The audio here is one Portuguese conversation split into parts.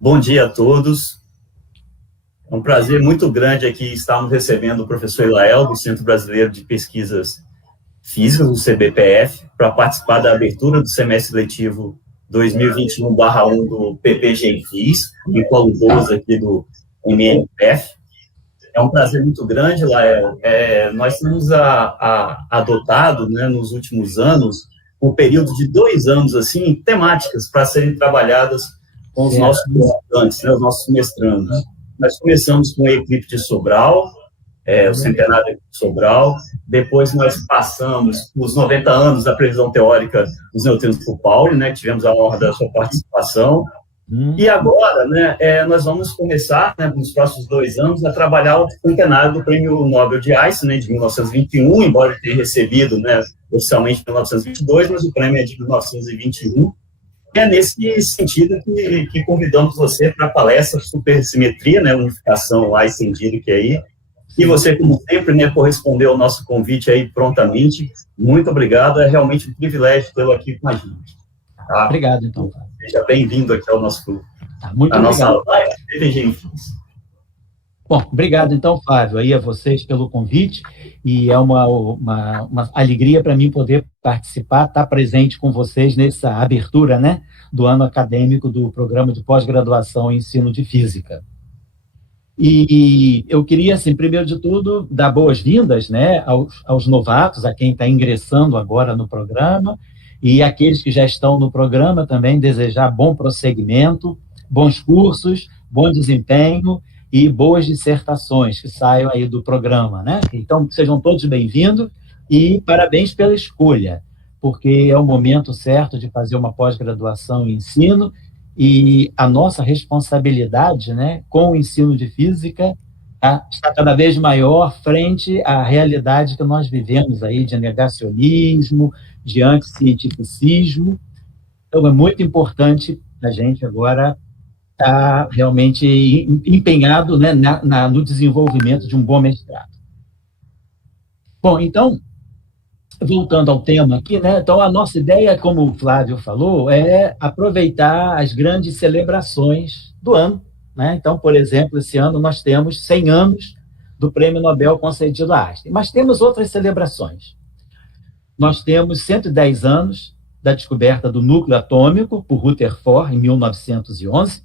Bom dia a todos. É um prazer muito grande aqui estarmos recebendo o professor Ilael, do Centro Brasileiro de Pesquisas Físicas, o CBPF, para participar da abertura do semestre letivo 2021/1 do PPG-FIS, em Polo 12 aqui do MNPF. É um prazer muito grande, Lael. Nós temos adotado, né, nos últimos anos, um período de 2 anos, assim, temáticas para serem trabalhadas com os nossos estudantes, né, os nossos mestrandos. Nós começamos com o Eclipse de Sobral, o centenário de Sobral, depois nós passamos os 90 anos da previsão teórica dos neutrinos por Pauli, né, tivemos a honra da sua participação. E agora, né, nós vamos começar, né, nos próximos 2 anos, a trabalhar o centenário do Prêmio Nobel de Einstein, né, de 1921, embora ele tenha recebido, né, oficialmente em 1922, mas o prêmio é de 1921. É nesse sentido que convidamos você para a palestra Supersimetria, né, unificação Einstein-Dirac aí. E você, como sempre, né, correspondeu ao nosso convite aí prontamente. Muito obrigado, é realmente um privilégio tê-lo aqui com a gente. Tá? Obrigado, então. Seja bem-vindo aqui ao nosso clube. Muito obrigado. Nossa Bom, obrigado, então, Flávio, aí a vocês pelo convite, e é uma alegria para mim poder participar, estar presente com vocês nessa abertura, né, do ano acadêmico do Programa de Pós-Graduação em Ensino de Física. E eu queria, assim, primeiro de tudo, dar boas-vindas, né, aos novatos, a quem está ingressando agora no programa, e aqueles que já estão no programa também desejar bom prosseguimento, bons cursos, bom desempenho e boas dissertações que saiam aí do programa, né? Então, sejam todos bem-vindos e parabéns pela escolha, porque é o momento certo de fazer uma pós-graduação em ensino e a nossa responsabilidade, né, com o ensino de física está cada vez maior frente à realidade que nós vivemos aí de negacionismo, de anticientificismo. Então, é muito importante a gente agora estar realmente empenhado, né, no desenvolvimento de um bom mestrado. Bom, então, voltando ao tema aqui, né, então a nossa ideia, como o Flávio falou, é aproveitar as grandes celebrações do ano, né? Então, por exemplo, esse ano nós temos 100 anos do Prêmio Nobel concedido a Einstein, mas temos outras celebrações. Nós temos 110 anos da descoberta do núcleo atômico por Rutherford, em 1911,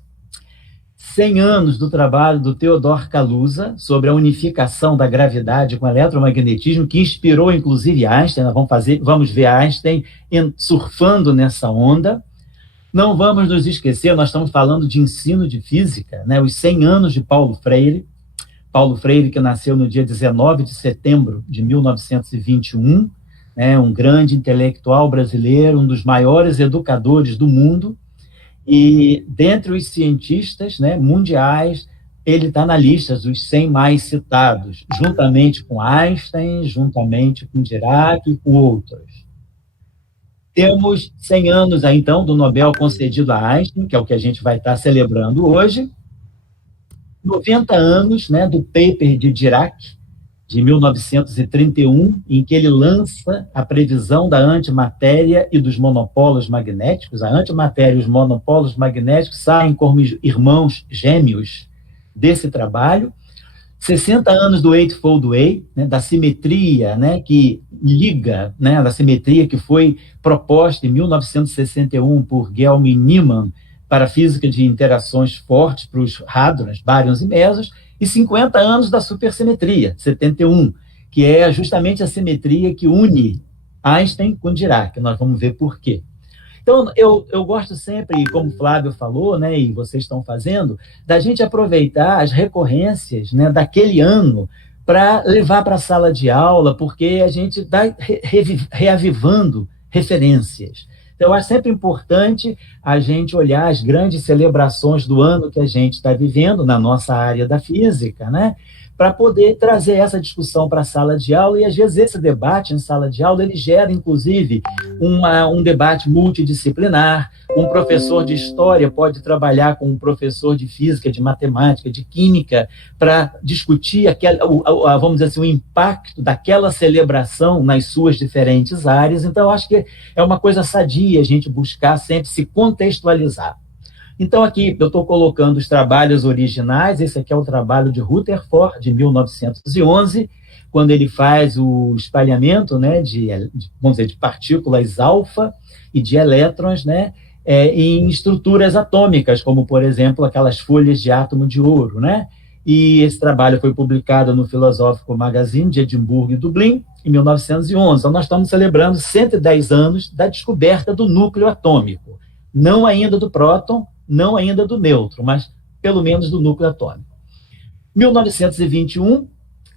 100 anos do trabalho do Theodor Kaluza sobre a unificação da gravidade com o eletromagnetismo, que inspirou, inclusive, Einstein. Nós vamos ver Einstein surfando nessa onda. Não vamos nos esquecer, nós estamos falando de ensino de física, né? Os 100 anos de Paulo Freire, que nasceu no dia 19 de setembro de 1921, né? Um grande intelectual brasileiro, um dos maiores educadores do mundo, e dentre os cientistas, né, mundiais, ele está na lista dos 100 mais citados, juntamente com Einstein, juntamente com Dirac e com outros. Temos 100 anos, aí, então, do Nobel concedido a Einstein, que é o que a gente vai estar celebrando hoje, 90 anos, né, do paper de Dirac, de 1931, em que ele lança a previsão da antimatéria e dos monopólos magnéticos. A antimatéria e os monopólos magnéticos saem como irmãos gêmeos desse trabalho. 60 anos do Eightfold Way, né, da simetria, né, que liga, né, da simetria que foi proposta em 1961 por Gelman e Niemann para a física de interações fortes para os hadrons, bárions e mesons, e 50 anos da supersimetria, 71, que é justamente a simetria que une Einstein com Dirac. Nós vamos ver por quê. Então, eu gosto sempre, como o Flávio falou, né, e vocês estão fazendo, da gente aproveitar as recorrências, né, daquele ano para levar para a sala de aula, porque a gente está reavivando referências. Então, é sempre importante a gente olhar as grandes celebrações do ano que a gente está vivendo na nossa área da física, né, para poder trazer essa discussão para a sala de aula, e às vezes esse debate em sala de aula ele gera, inclusive, um debate multidisciplinar. Um professor de história pode trabalhar com um professor de física, de matemática, de química, para discutir vamos dizer assim, o impacto daquela celebração nas suas diferentes áreas. Então, eu acho que é uma coisa sadia a gente buscar sempre se contextualizar. Então, aqui eu estou colocando os trabalhos originais. Esse aqui é o trabalho de Rutherford, de 1911, quando ele faz o espalhamento, né, vamos dizer, de partículas alfa e de elétrons, né, em estruturas atômicas, como, por exemplo, aquelas folhas de átomo de ouro, né? E esse trabalho foi publicado no Philosophical Magazine de Edimburgo e Dublin, em 1911. Então, nós estamos celebrando 110 anos da descoberta do núcleo atômico. Não ainda do próton, não ainda do nêutron, mas pelo menos do núcleo atômico. 1921,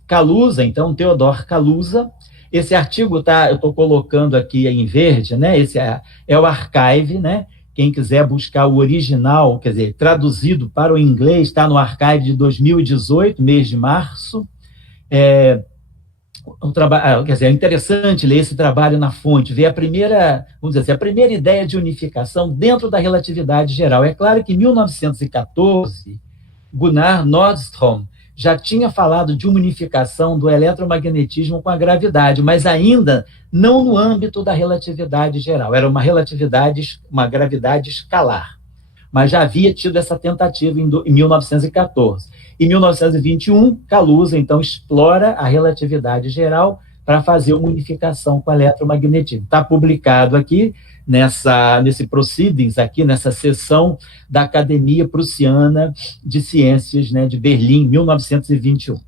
Kaluza, então, Theodor Kaluza. Esse artigo eu estou colocando aqui em verde, né? Esse é o Archive, né? Quem quiser buscar o original, quer dizer, traduzido para o inglês, está no Archive de 2018, mês de março. Quer dizer, é interessante ler esse trabalho na fonte, ver vamos dizer assim, a primeira ideia de unificação dentro da relatividade geral. É claro que em 1914, Gunnar Nordström já tinha falado de uma unificação do eletromagnetismo com a gravidade, mas ainda não no âmbito da relatividade geral. Era uma gravidade escalar. Mas já havia tido essa tentativa em 1914. Em 1921, Kaluza, então, explora a relatividade geral para fazer uma unificação com o eletromagnetismo. Está publicado aqui, nesse Proceedings, aqui nessa sessão da Academia Prussiana de Ciências, né, de Berlim, 1921.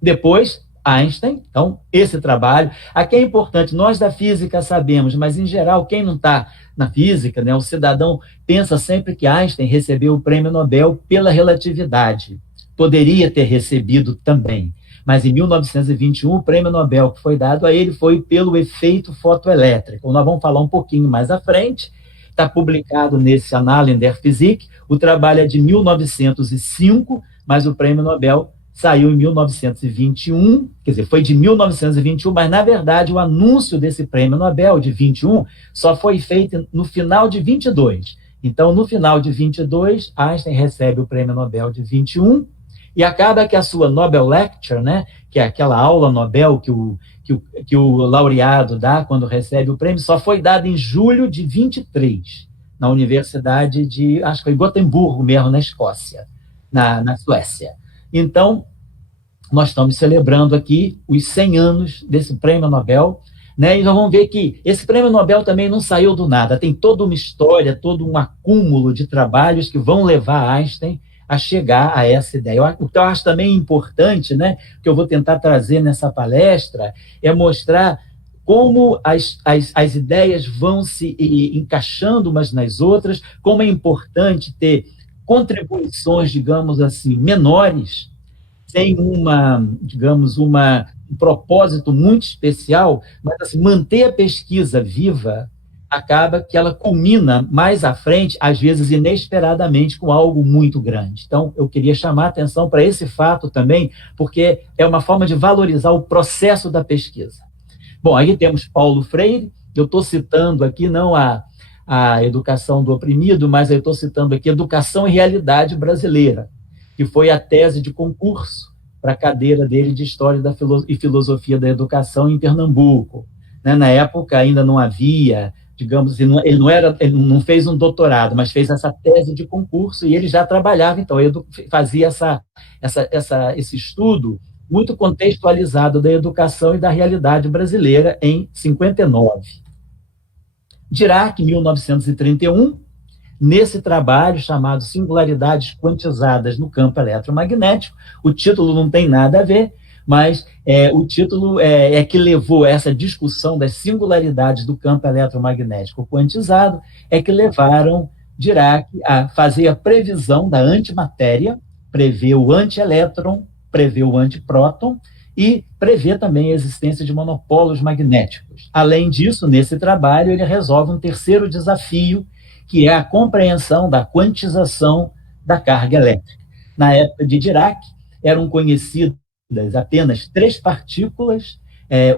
Depois, Einstein, então, esse trabalho. Aqui é importante, nós da física sabemos, mas, em geral, quem não está na física, né, o cidadão pensa sempre que Einstein recebeu o prêmio Nobel pela relatividade. Poderia ter recebido também. Mas em 1921, o prêmio Nobel que foi dado a ele foi pelo efeito fotoelétrico. Nós vamos falar um pouquinho mais à frente. Está publicado nesse Annalen der Physik. O trabalho é de 1905, mas o prêmio Nobel saiu em 1921, quer dizer, foi de 1921, mas, na verdade, o anúncio desse prêmio Nobel de 21 só foi feito no final de 22. Então, no final de 22, Einstein recebe o prêmio Nobel de 21, e acaba que a sua Nobel Lecture, né, que é aquela aula Nobel que o laureado dá quando recebe o prêmio, só foi dada em julho de 23, na Universidade de, acho que foi Gotemburgo mesmo, na Escócia, na Suécia. Então, nós estamos celebrando aqui os 100 anos desse prêmio Nobel, né? E nós vamos ver que esse prêmio Nobel também não saiu do nada, tem toda uma história, todo um acúmulo de trabalhos que vão levar Einstein a chegar a essa ideia. O que eu acho também importante, né, que eu vou tentar trazer nessa palestra, é mostrar como as ideias vão se encaixando umas nas outras, como é importante ter contribuições, digamos assim, menores, sem um propósito muito especial, mas assim, manter a pesquisa viva acaba que ela culmina mais à frente, às vezes inesperadamente, com algo muito grande. Então, eu queria chamar a atenção para esse fato também, porque é uma forma de valorizar o processo da pesquisa. Bom, aí temos Paulo Freire, eu estou citando aqui não a educação do oprimido, mas eu estou citando aqui Educação e Realidade Brasileira, que foi a tese de concurso para a cadeira dele de História e Filosofia da Educação em Pernambuco. Na época ainda não havia, digamos, ele não fez um doutorado, mas fez essa tese de concurso e ele já trabalhava, então, fazia esse estudo muito contextualizado da educação e da realidade brasileira em 59. Dirac, 1931, nesse trabalho chamado Singularidades Quantizadas no Campo Eletromagnético, o título não tem nada a ver, mas o título é que levou essa discussão das singularidades do campo eletromagnético quantizado, é que levaram Dirac a fazer a previsão da antimatéria, prever o antielétron, prever o antipróton e prever também a existência de monopolos magnéticos. Além disso, nesse trabalho, ele resolve um terceiro desafio, que é a compreensão da quantização da carga elétrica. Na época de Dirac, eram conhecidas apenas 3 partículas,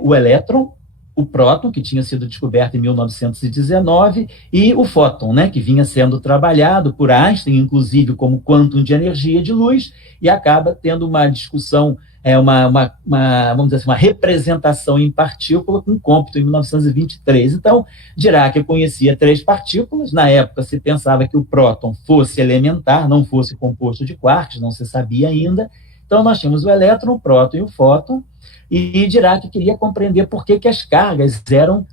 o elétron, o próton, que tinha sido descoberto em 1919, e o fóton, né, que vinha sendo trabalhado por Einstein, inclusive, como quantum de energia de luz, e acaba tendo uma discussão, vamos dizer assim, uma representação em partícula com cômputo em 1923. Então, Dirac conhecia 3 partículas. Na época, se pensava que o próton fosse elementar, não fosse composto de quarks, não se sabia ainda. Então, nós tínhamos o elétron, o próton e o fóton, e Dirac queria compreender por que as cargas eram,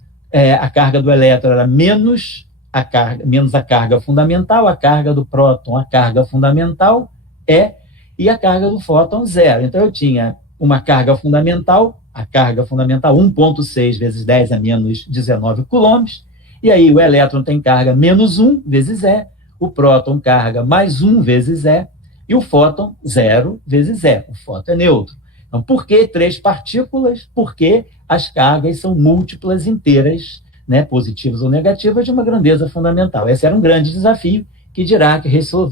a carga do elétron era menos a carga fundamental, a carga do próton, a carga fundamental e a carga do fóton 0. Então, eu tinha uma carga fundamental, a carga fundamental 1,6 vezes 10 a menos 19 coulombs, e aí o elétron tem carga menos 1 vezes E, o próton carga mais 1 vezes E, e o fóton 0 vezes E. O fóton é neutro. Então, por que 3 partículas? Porque as cargas são múltiplas inteiras, né, positivas ou negativas, de uma grandeza fundamental. Esse era um grande desafio que Dirac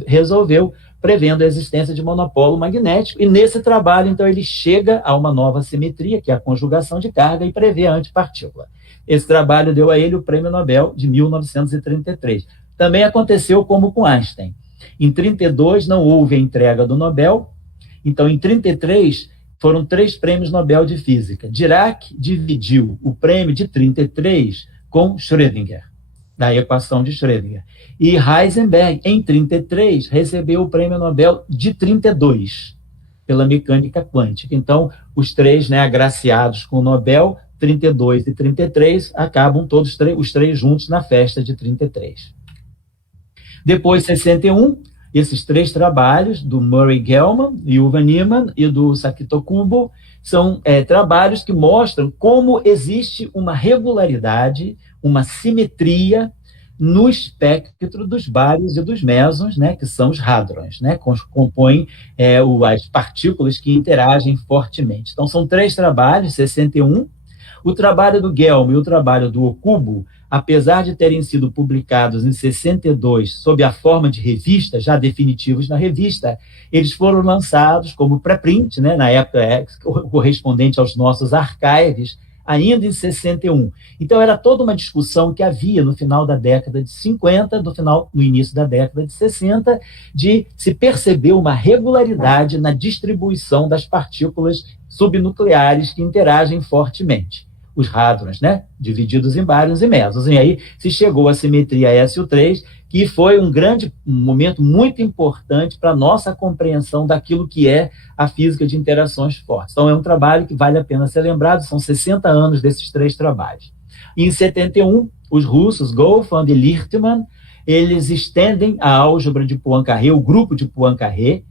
resolveu, prevendo a existência de monopolo magnético, e nesse trabalho, então, ele chega a uma nova simetria, que é a conjugação de carga, e prevê a antipartícula. Esse trabalho deu a ele o Prêmio Nobel de 1933. Também aconteceu como com Einstein. Em 1932, não houve a entrega do Nobel, então, em 1933, foram 3 prêmios Nobel de Física. Dirac dividiu o prêmio de 1933 com Schrödinger, da equação de Schrödinger. E Heisenberg, em 1933, recebeu o prêmio Nobel de 1932, pela mecânica quântica. Então, os 3, né, agraciados com o Nobel, 1932 e 1933, acabam todos os 3 juntos na festa de 1933. Depois, 1961, esses 3 trabalhos, do Murray Gell-Mann, Yuval Neeman e do Sakito Kubo, são trabalhos que mostram como existe uma regularidade, uma simetria no espectro dos bários e dos mesons, né, que são os hadrons, né, compõem as partículas que interagem fortemente. Então, são 3 trabalhos, 61. O trabalho do Gell-Mann e o trabalho do Okubo, apesar de terem sido publicados em 62 sob a forma de revista, já definitivos na revista, eles foram lançados como pré-print, né, na época correspondente aos nossos archives, ainda em 61. Então, era toda uma discussão que havia no final da década de 50, no início da década de 60, de se perceber uma regularidade na distribuição das partículas subnucleares que interagem fortemente. Os hadrons, né, divididos em bários e mesons. E aí se chegou à simetria SO3, que foi um momento muito importante para a nossa compreensão daquilo que é a física de interações fortes. Então, é um trabalho que vale a pena ser lembrado, são 60 anos desses 3 trabalhos. E em 71, os russos, Goldfund e Lichtman, eles estendem a álgebra de Poincaré, o grupo de Poincaré,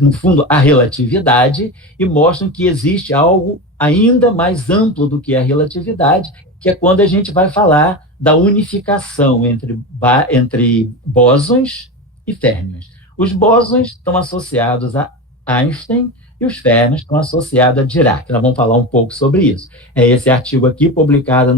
no fundo, a relatividade, e mostram que existe algo ainda mais amplo do que a relatividade, que é quando a gente vai falar da unificação entre bósons e férmions. Os bósons estão associados a Einstein e os férmions estão associados a Dirac. Nós vamos falar um pouco sobre isso. É esse artigo aqui, publicado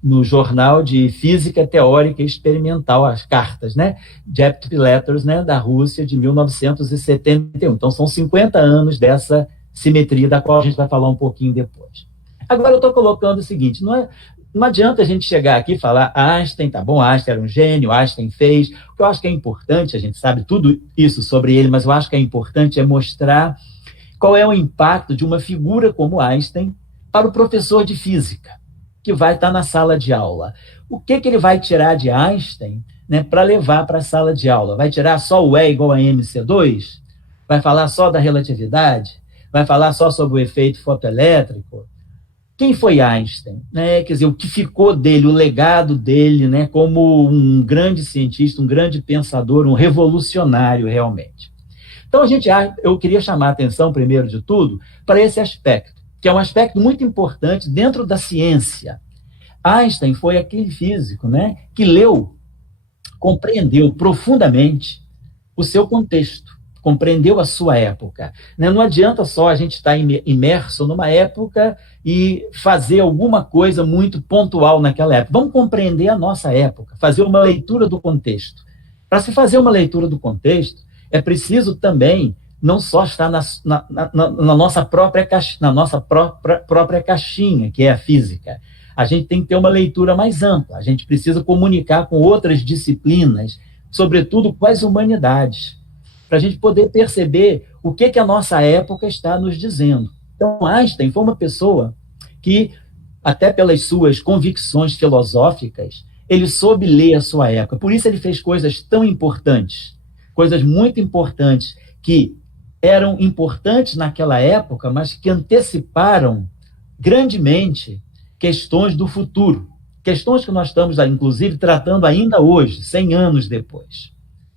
no Jornal de Física Teórica e Experimental, as cartas, né? Depth Letters, né, da Rússia, de 1971. Então, são 50 anos dessa simetria, da qual a gente vai falar um pouquinho depois. Agora, eu estou colocando o seguinte, não adianta a gente chegar aqui e falar Einstein, tá bom, Einstein era um gênio, Einstein fez. O que eu acho que é importante, a gente sabe tudo isso sobre ele, mas eu acho que é importante mostrar qual é o impacto de uma figura como Einstein para o professor de física, que vai estar na sala de aula. O que ele vai tirar de Einstein, né, para levar para a sala de aula? Vai tirar só o E igual a mc2? Vai falar só da relatividade? Vai falar só sobre o efeito fotoelétrico? Quem foi Einstein? Quer dizer, o que ficou dele, o legado dele, né, como um grande cientista, um grande pensador, um revolucionário realmente. Então, eu queria chamar a atenção, primeiro de tudo, para esse aspecto, que é um aspecto muito importante dentro da ciência. Einstein foi aquele físico, né, que compreendeu profundamente o seu contexto, compreendeu a sua época. Não adianta só a gente estar imerso numa época e fazer alguma coisa muito pontual naquela época. Vamos compreender a nossa época, fazer uma leitura do contexto. Para se fazer uma leitura do contexto, é preciso também não só está na nossa própria própria caixinha, que é a física. A gente tem que ter uma leitura mais ampla, a gente precisa comunicar com outras disciplinas, sobretudo com as humanidades, para a gente poder perceber o que a nossa época está nos dizendo. Então, Einstein foi uma pessoa que, até pelas suas convicções filosóficas, ele soube ler a sua época. Por isso ele fez coisas tão importantes, coisas muito importantes, que eram importantes naquela época, mas que anteciparam grandemente questões do futuro. Questões que nós estamos, inclusive, tratando ainda hoje, 100 anos depois,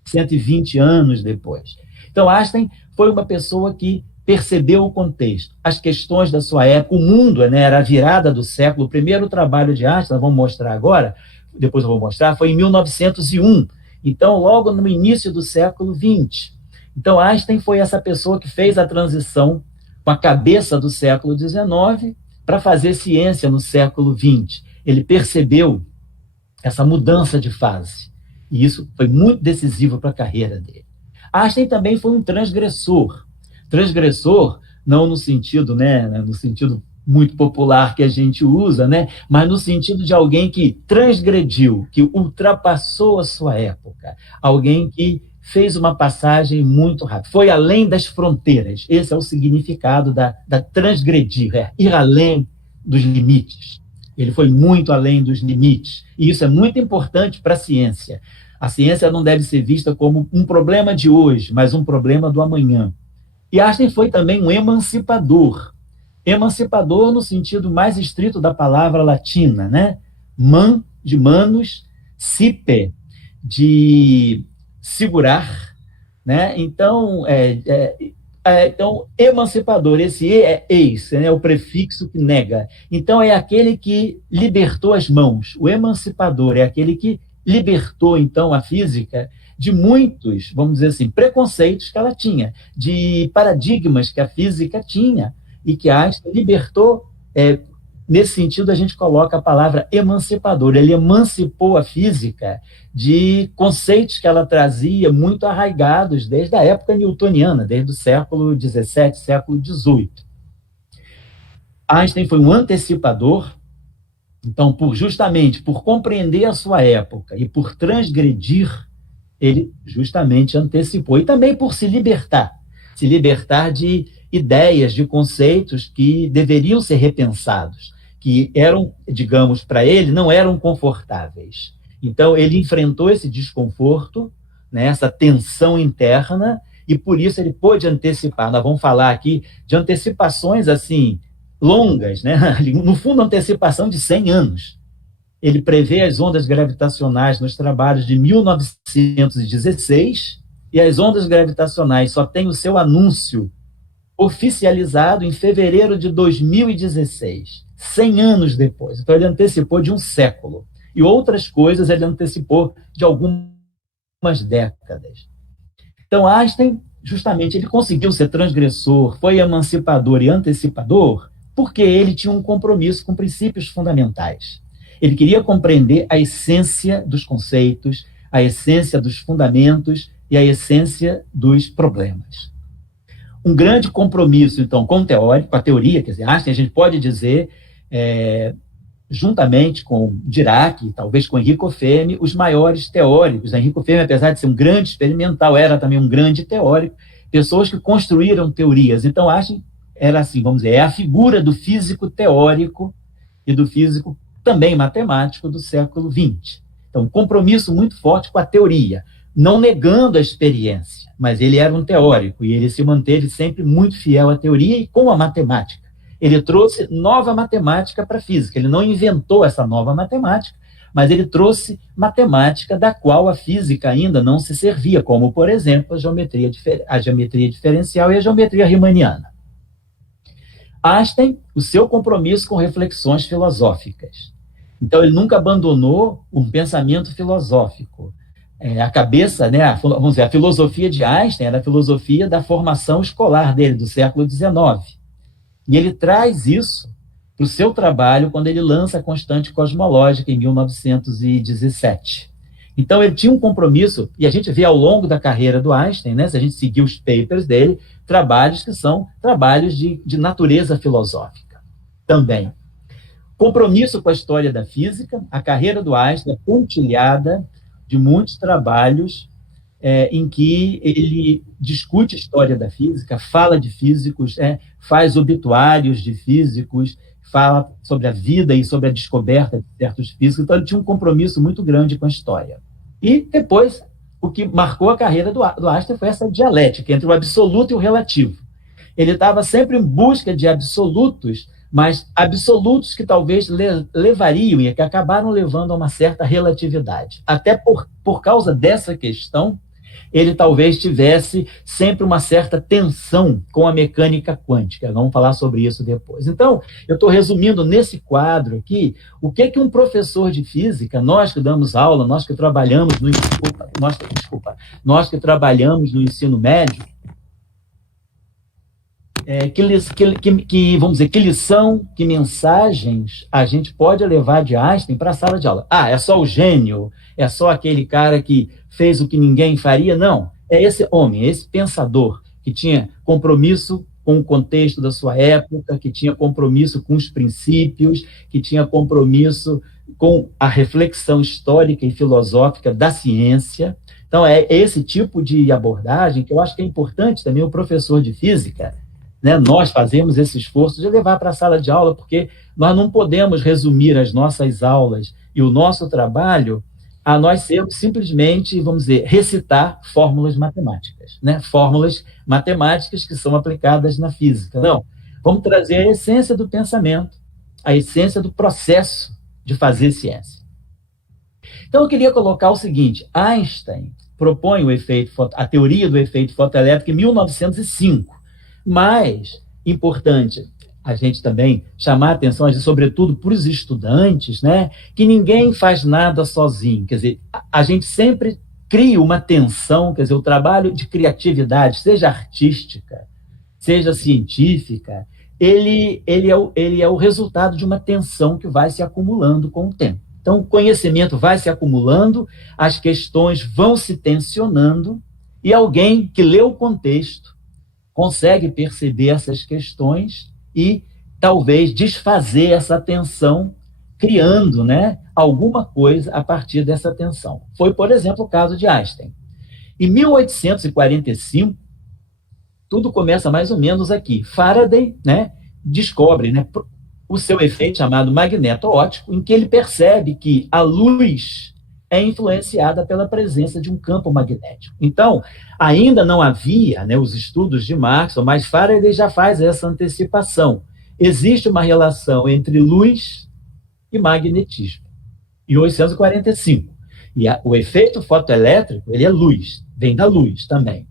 120 anos depois. Então, Einstein foi uma pessoa que percebeu o contexto, as questões da sua época, o mundo, né, era a virada do século. O primeiro trabalho de Einstein, nós vamos mostrar agora, depois eu vou mostrar, foi em 1901, então logo no início do século XX. Então Einstein foi essa pessoa que fez a transição com a cabeça do século XIX para fazer ciência no século XX. Ele percebeu essa mudança de fase, e isso foi muito decisivo para a carreira dele. Einstein também foi um transgressor, não no sentido, né, no sentido muito popular que a gente usa, né, mas no sentido de alguém que transgrediu, que ultrapassou a sua época, alguém que fez uma passagem muito rápida, foi além das fronteiras. Esse é o significado da transgredir, ir além dos limites. Ele foi muito além dos limites, e isso é muito importante para a ciência. A ciência não deve ser vista como um problema de hoje, mas um problema do amanhã. E Einstein foi também um emancipador no sentido mais estrito da palavra latina, né? Man, de manos, sipe, de segurar, né? Então, então, emancipador, esse e é eis, né? O prefixo que nega. Então, é aquele que libertou as mãos. O emancipador é aquele que libertou, então, a física de muitos, vamos dizer assim, preconceitos que ela tinha, de paradigmas que a física tinha, e que Einstein libertou. Nesse sentido, a gente coloca a palavra emancipador. Ele emancipou a física de conceitos que ela trazia muito arraigados desde a época newtoniana, desde o século XVII, século XVIII. Einstein foi um antecipador. Então, justamente por compreender a sua época e por transgredir, ele justamente antecipou. E também por se libertar de ideias, de conceitos que deveriam ser repensados, que eram, digamos, para ele, não eram confortáveis. Então, ele enfrentou esse desconforto, né, essa tensão interna, e por isso ele pôde antecipar. Nós vamos falar aqui de antecipações, assim, longas, né? No fundo, antecipação de 100 anos. Ele prevê as ondas gravitacionais nos trabalhos de 1916, e as ondas gravitacionais só têm o seu anúncio oficializado em fevereiro de 2016, 100 anos depois. Então, ele antecipou de um século. E outras coisas ele antecipou de algumas décadas. Então, Einstein, justamente, ele conseguiu ser transgressor, foi emancipador e antecipador, porque ele tinha um compromisso com princípios fundamentais. Ele queria compreender a essência dos conceitos, a essência dos fundamentos e a essência dos problemas. Um grande compromisso, então, com o teórico, com a teoria, quer dizer, Einstein, a gente pode dizer, juntamente com Dirac, talvez com Enrico Fermi, os maiores teóricos. Enrico Fermi, apesar de ser um grande experimental, era também um grande teórico, pessoas que construíram teorias. Então, Einstein era assim, vamos dizer, é a figura do físico teórico e do físico também matemático do século XX. Então, um compromisso muito forte com a teoria, não negando a experiência, mas ele era um teórico e ele se manteve sempre muito fiel à teoria e com a matemática. Ele trouxe nova matemática para a física. Ele não inventou essa nova matemática, mas ele trouxe matemática da qual a física ainda não se servia, como, por exemplo, a geometria diferencial e a geometria riemanniana. Einstein, o seu compromisso com reflexões filosóficas. Então, ele nunca abandonou um pensamento filosófico. A cabeça, né, vamos dizer, a filosofia de Einstein era a filosofia da formação escolar dele, do século XIX. E ele traz isso para o seu trabalho quando ele lança a Constante Cosmológica, em 1917. Então, ele tinha um compromisso, e a gente vê ao longo da carreira do Einstein, né, se a gente seguir os papers dele, trabalhos que são trabalhos de natureza filosófica também. Compromisso com a história da física, a carreira do Einstein é pontilhada de muitos trabalhos em que ele discute a história da física, fala de físicos, faz obituários de físicos, fala sobre a vida e sobre a descoberta de certos físicos. Então, ele tinha um compromisso muito grande com a história. E depois, o que marcou a carreira do Einstein foi essa dialética entre o absoluto e o relativo. Ele estava sempre em busca de absolutos, mas absolutos que talvez levariam e que acabaram levando a uma certa relatividade. Até por causa dessa questão, ele talvez tivesse sempre uma certa tensão com a mecânica quântica. Vamos falar sobre isso depois. Então, eu estou resumindo nesse quadro aqui o que um professor de física, nós que damos aula, nós que trabalhamos nós que trabalhamos no ensino médio, vamos dizer, que lição, que mensagens a gente pode levar de Einstein para a sala de aula. É só o gênio? É só aquele cara que fez o que ninguém faria? Não. É esse homem, esse pensador que tinha compromisso com o contexto da sua época, que tinha compromisso com os princípios, que tinha compromisso com a reflexão histórica e filosófica da ciência. Então, é esse tipo de abordagem que eu acho que é importante também o professor de física, né? Nós fazemos esse esforço de levar para a sala de aula, porque nós não podemos resumir as nossas aulas e o nosso trabalho a nós sermos simplesmente, vamos dizer, recitar fórmulas matemáticas, né? Fórmulas matemáticas que são aplicadas na física. Não, vamos trazer a essência do pensamento, a essência do processo de fazer ciência. Então, eu queria colocar o seguinte: Einstein propõe a teoria do efeito fotoelétrico em 1905, mas, importante a gente também chamar a atenção, sobretudo para os estudantes, né, que ninguém faz nada sozinho. Quer dizer, a gente sempre cria uma tensão, quer dizer, o trabalho de criatividade, seja artística, seja científica, ele é o resultado de uma tensão que vai se acumulando com o tempo. Então, o conhecimento vai se acumulando, as questões vão se tensionando, e alguém que lê o contexto consegue perceber essas questões e talvez desfazer essa tensão, criando, né, alguma coisa a partir dessa tensão. Foi, por exemplo, o caso de Einstein. Em 1845, tudo começa mais ou menos aqui. Faraday, né, descobre, né, o seu efeito chamado magneto-óptico, em que ele percebe que a luz é influenciada pela presença de um campo magnético. Então, ainda não havia, né, os estudos de Maxwell, mas Faraday já faz essa antecipação. Existe uma relação entre luz e magnetismo. Em 1845. E o efeito fotoelétrico, ele é luz, vem da luz também.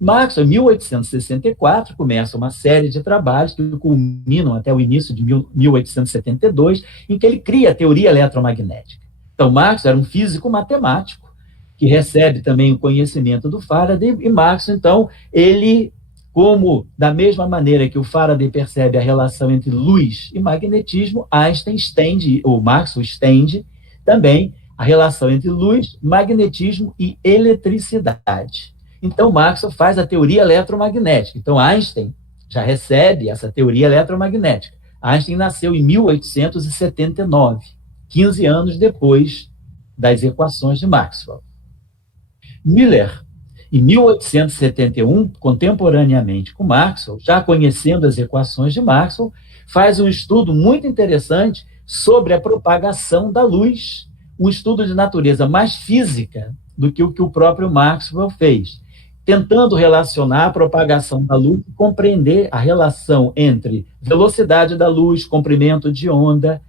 Maxwell, em 1864, começa uma série de trabalhos que culminam até o início de 1872, em que ele cria a teoria eletromagnética. Então, Maxwell era um físico matemático, que recebe também o conhecimento do Faraday, e Maxwell, então, ele, como da mesma maneira que o Faraday percebe a relação entre luz e magnetismo, Maxwell estende também a relação entre luz, magnetismo e eletricidade. Então, Maxwell faz a teoria eletromagnética. Então, Einstein já recebe essa teoria eletromagnética. Einstein nasceu em 1879, 15 anos depois das equações de Maxwell. Miller, em 1871, contemporaneamente com Maxwell, já conhecendo as equações de Maxwell, faz um estudo muito interessante sobre a propagação da luz, um estudo de natureza mais física do que o próprio Maxwell fez, tentando relacionar a propagação da luz e compreender a relação entre velocidade da luz, comprimento de onda,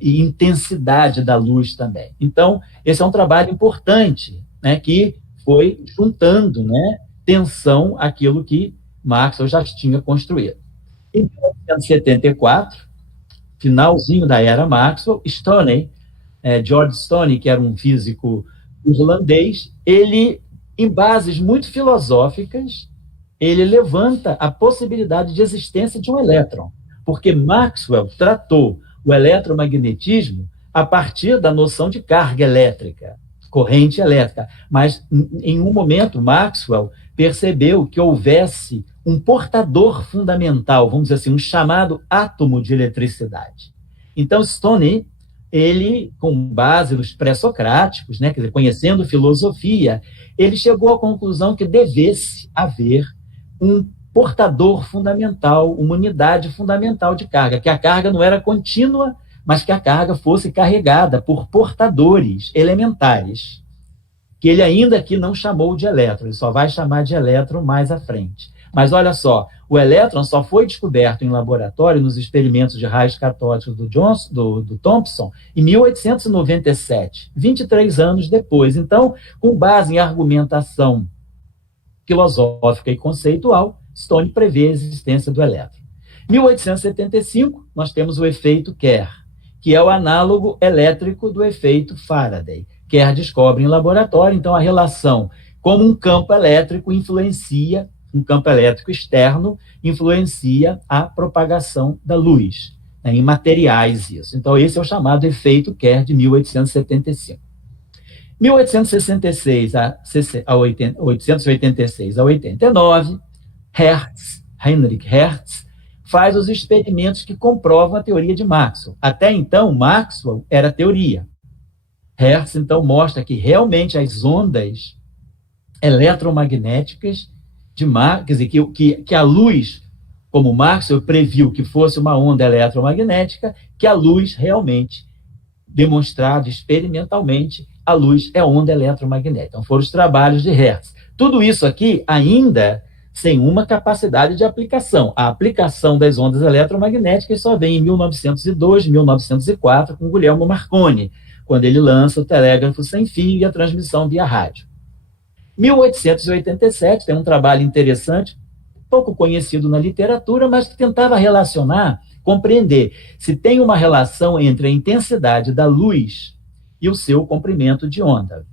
e intensidade da luz também. Então, esse é um trabalho importante, né, que foi juntando, né, tensão àquilo que Maxwell já tinha construído. Em 1974, finalzinho da era Maxwell, George Stoney, que era um físico irlandês, ele, em bases muito filosóficas, ele levanta a possibilidade de existência de um elétron, porque Maxwell tratou o eletromagnetismo a partir da noção de carga elétrica. corrente elétrica. Mas, em um momento, Maxwell percebeu que houvesse um portador fundamental, vamos dizer assim, um chamado átomo de eletricidade. Então, Stoney, ele, com base nos pré-socráticos, né, quer dizer, conhecendo filosofia, ele chegou à conclusão que devesse haver um portador fundamental, uma unidade fundamental de carga, que a carga não era contínua, mas que a carga fosse carregada por portadores elementares, que ele ainda aqui não chamou de elétron, ele só vai chamar de elétron mais à frente. Mas olha só, o elétron só foi descoberto em laboratório nos experimentos de raios catódicos do Thomson em 1897, 23 anos depois. Então, com base em argumentação filosófica e conceitual, Stoney prevê a existência do elétron. Em 1875, nós temos o efeito Kerr, que é o análogo elétrico do efeito Faraday. Kerr descobre em laboratório, então, a relação como um campo elétrico influencia, um campo elétrico externo influencia a propagação da luz, né, em materiais isso. Então, esse é o chamado efeito Kerr de 1875. 1866 a 886 a 89, Heinrich Hertz, faz os experimentos que comprovam a teoria de Maxwell. Até então, Maxwell era teoria. Hertz, então, mostra que realmente as ondas eletromagnéticas quer dizer, que a luz, como Maxwell previu que fosse uma onda eletromagnética, que a luz realmente, demonstrado experimentalmente, a luz é onda eletromagnética. Então, foram os trabalhos de Hertz. Tudo isso aqui ainda sem uma capacidade de aplicação. A aplicação das ondas eletromagnéticas só vem em 1902, 1904, com Guglielmo Marconi, quando ele lança o telégrafo sem fio e a transmissão via rádio. 1887 tem um trabalho interessante, pouco conhecido na literatura, mas que tentava relacionar, compreender se tem uma relação entre a intensidade da luz e o seu comprimento de onda.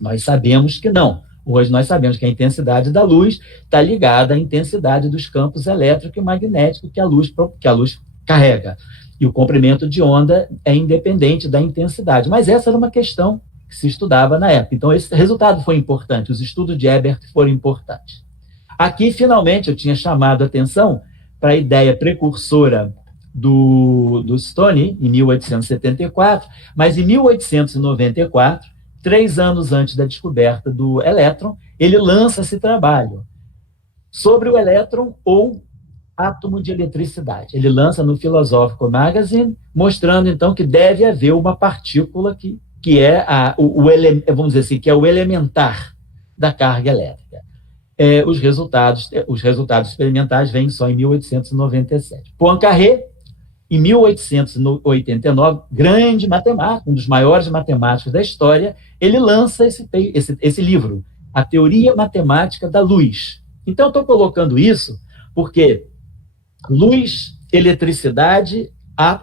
Nós sabemos que não. Hoje nós sabemos que a intensidade da luz está ligada à intensidade dos campos elétrico e magnético que a luz carrega. E o comprimento de onda é independente da intensidade. Mas essa era uma questão que se estudava na época. Então, esse resultado foi importante. Os estudos de Ebert foram importantes. Aqui, finalmente, eu tinha chamado a atenção para a ideia precursora do Stoney, em 1874, mas em 1894, 3 anos antes da descoberta do elétron, ele lança esse trabalho sobre o elétron ou átomo de eletricidade. Ele lança no Philosophical Magazine, mostrando, então, que deve haver uma partícula que é vamos dizer assim, que é o elementar da carga elétrica. Os resultados experimentais vêm só em 1897. Poincaré, em 1889, grande matemático, um dos maiores matemáticos da história, ele lança esse livro, A Teoria Matemática da Luz. Então, estou colocando isso porque luz, eletricidade,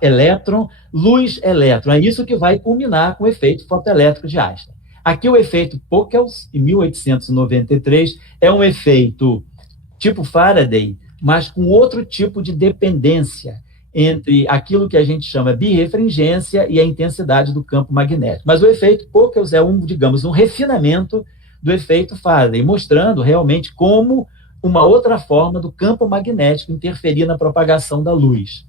elétron, luz, elétron. É isso que vai culminar com o efeito fotoelétrico de Einstein. Aqui o efeito Pockels, em 1893, é um efeito tipo Faraday, mas com outro tipo de dependência entre aquilo que a gente chama birrefringência e a intensidade do campo magnético. Mas o efeito Pockels é um refinamento do efeito Faraday, mostrando realmente como uma outra forma do campo magnético interferir na propagação da luz.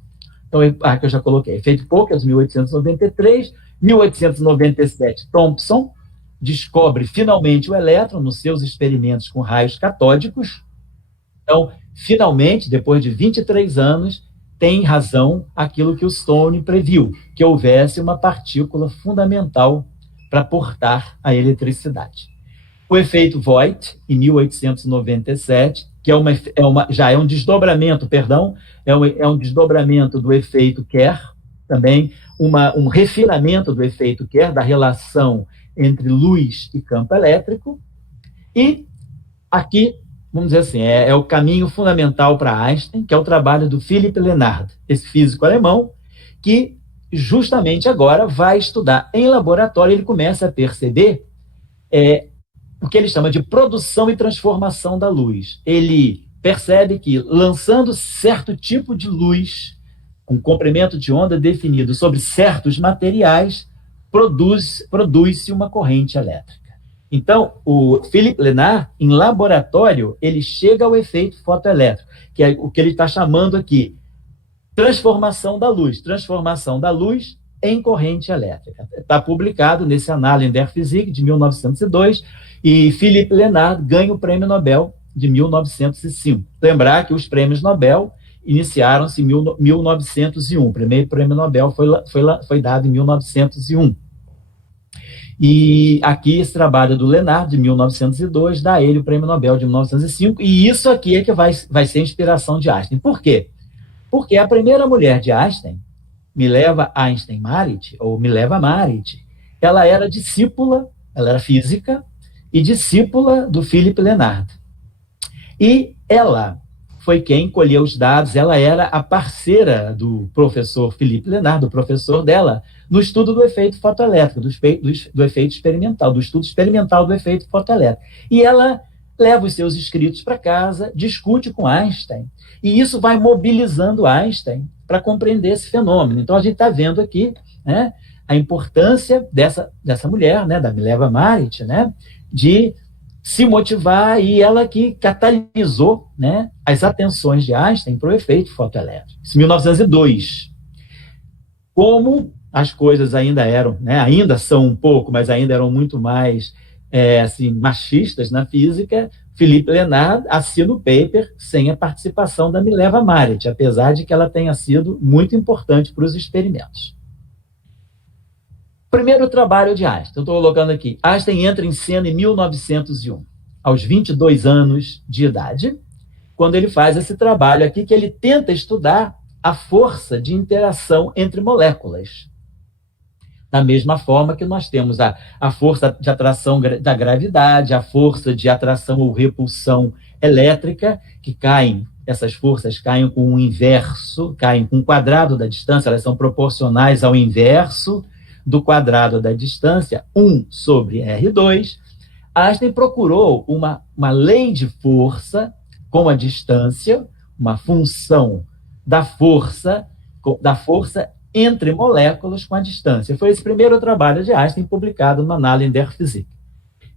Então, aqui eu já coloquei. Efeito Pockels, 1893. 1897, Thomson descobre finalmente o elétron nos seus experimentos com raios catódicos. Então, finalmente, depois de 23 anos, tem razão aquilo que o Stoney previu, que houvesse uma partícula fundamental para portar a eletricidade. O efeito Voigt, em 1897, que já é um desdobramento, é um desdobramento do efeito Kerr, também um refinamento do efeito Kerr, da relação entre luz e campo elétrico. E aqui, vamos dizer assim, é o caminho fundamental para Einstein, que é o trabalho do Philipp Lenard, esse físico alemão, que justamente agora vai estudar em laboratório. Ele começa a perceber o que ele chama de produção e transformação da luz. Ele percebe que, lançando certo tipo de luz, um comprimento de onda definido sobre certos materiais, produz-se uma corrente elétrica. Então, o Philippe Lenard, em laboratório, ele chega ao efeito fotoelétrico, que é o que ele está chamando aqui, transformação da luz em corrente elétrica. Está publicado nesse Annalen der Physik, de 1902, e Philippe Lenard ganha o Prêmio Nobel de 1905. Lembrar que os prêmios Nobel iniciaram-se em 1901. O primeiro prêmio Nobel foi dado em 1901. E aqui esse trabalho do Lenard, de 1902, dá a ele o Prêmio Nobel de 1905, e isso aqui é que vai ser a inspiração de Einstein. Por quê? Porque a primeira mulher de Einstein, Mileva Einstein-Marit, ou Mileva-Marit, ela era discípula, ela era física, e discípula do Philippe Lenard. E ela foi quem colheu os dados, ela era a parceira do professor Philippe Lenard, do professor dela, no estudo do efeito fotoelétrico, do efeito experimental, do estudo experimental do efeito fotoelétrico. E ela leva os seus escritos para casa, discute com Einstein, e isso vai mobilizando Einstein para compreender esse fenômeno. Então, a gente está vendo aqui, né, a importância dessa mulher, né, da Mileva-Marit, né, de se motivar, e ela que catalisou, né, as atenções de Einstein para o efeito fotoelétrico. Isso em 1902. Como as coisas ainda eram, né, ainda são um pouco, mas ainda eram muito mais assim, machistas na física, Philippe Lenard assina o paper sem a participação da Mileva-Marit, apesar de que ela tenha sido muito importante para os experimentos. Primeiro trabalho de Einstein, eu estou colocando aqui. Einstein entra em cena em 1901, aos 22 anos de idade, quando ele faz esse trabalho aqui, que ele tenta estudar a força de interação entre moléculas. Da mesma forma que nós temos a força de atração da gravidade, a força de atração ou repulsão elétrica, que essas forças caem com o inverso, caem com o quadrado da distância, elas são proporcionais ao inverso do quadrado da distância, 1 sobre R2, Einstein procurou uma lei de força com a distância, uma função da força entre moléculas com a distância. Foi esse primeiro trabalho de Einstein publicado no Annalen der Physik.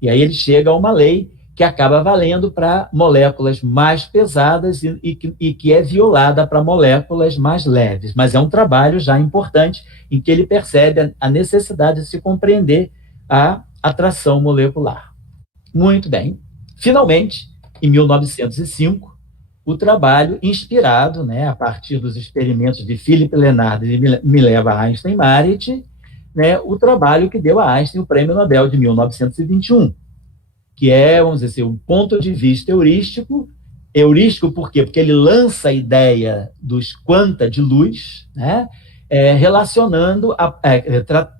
E aí ele chega a uma lei que acaba valendo para moléculas mais pesadas e que é violada para moléculas mais leves. Mas é um trabalho já importante em que ele percebe a necessidade de se compreender a atração molecular. Muito bem. Finalmente, em 1905, o trabalho inspirado, né, a partir dos experimentos de Philippe Lenard e Mileva Einstein-Marit, né, o trabalho que deu a Einstein o Prêmio Nobel de 1921, que é, vamos dizer assim, um ponto de vista heurístico. Heurístico por quê? Porque ele lança a ideia dos quanta de luz, né, relacionando,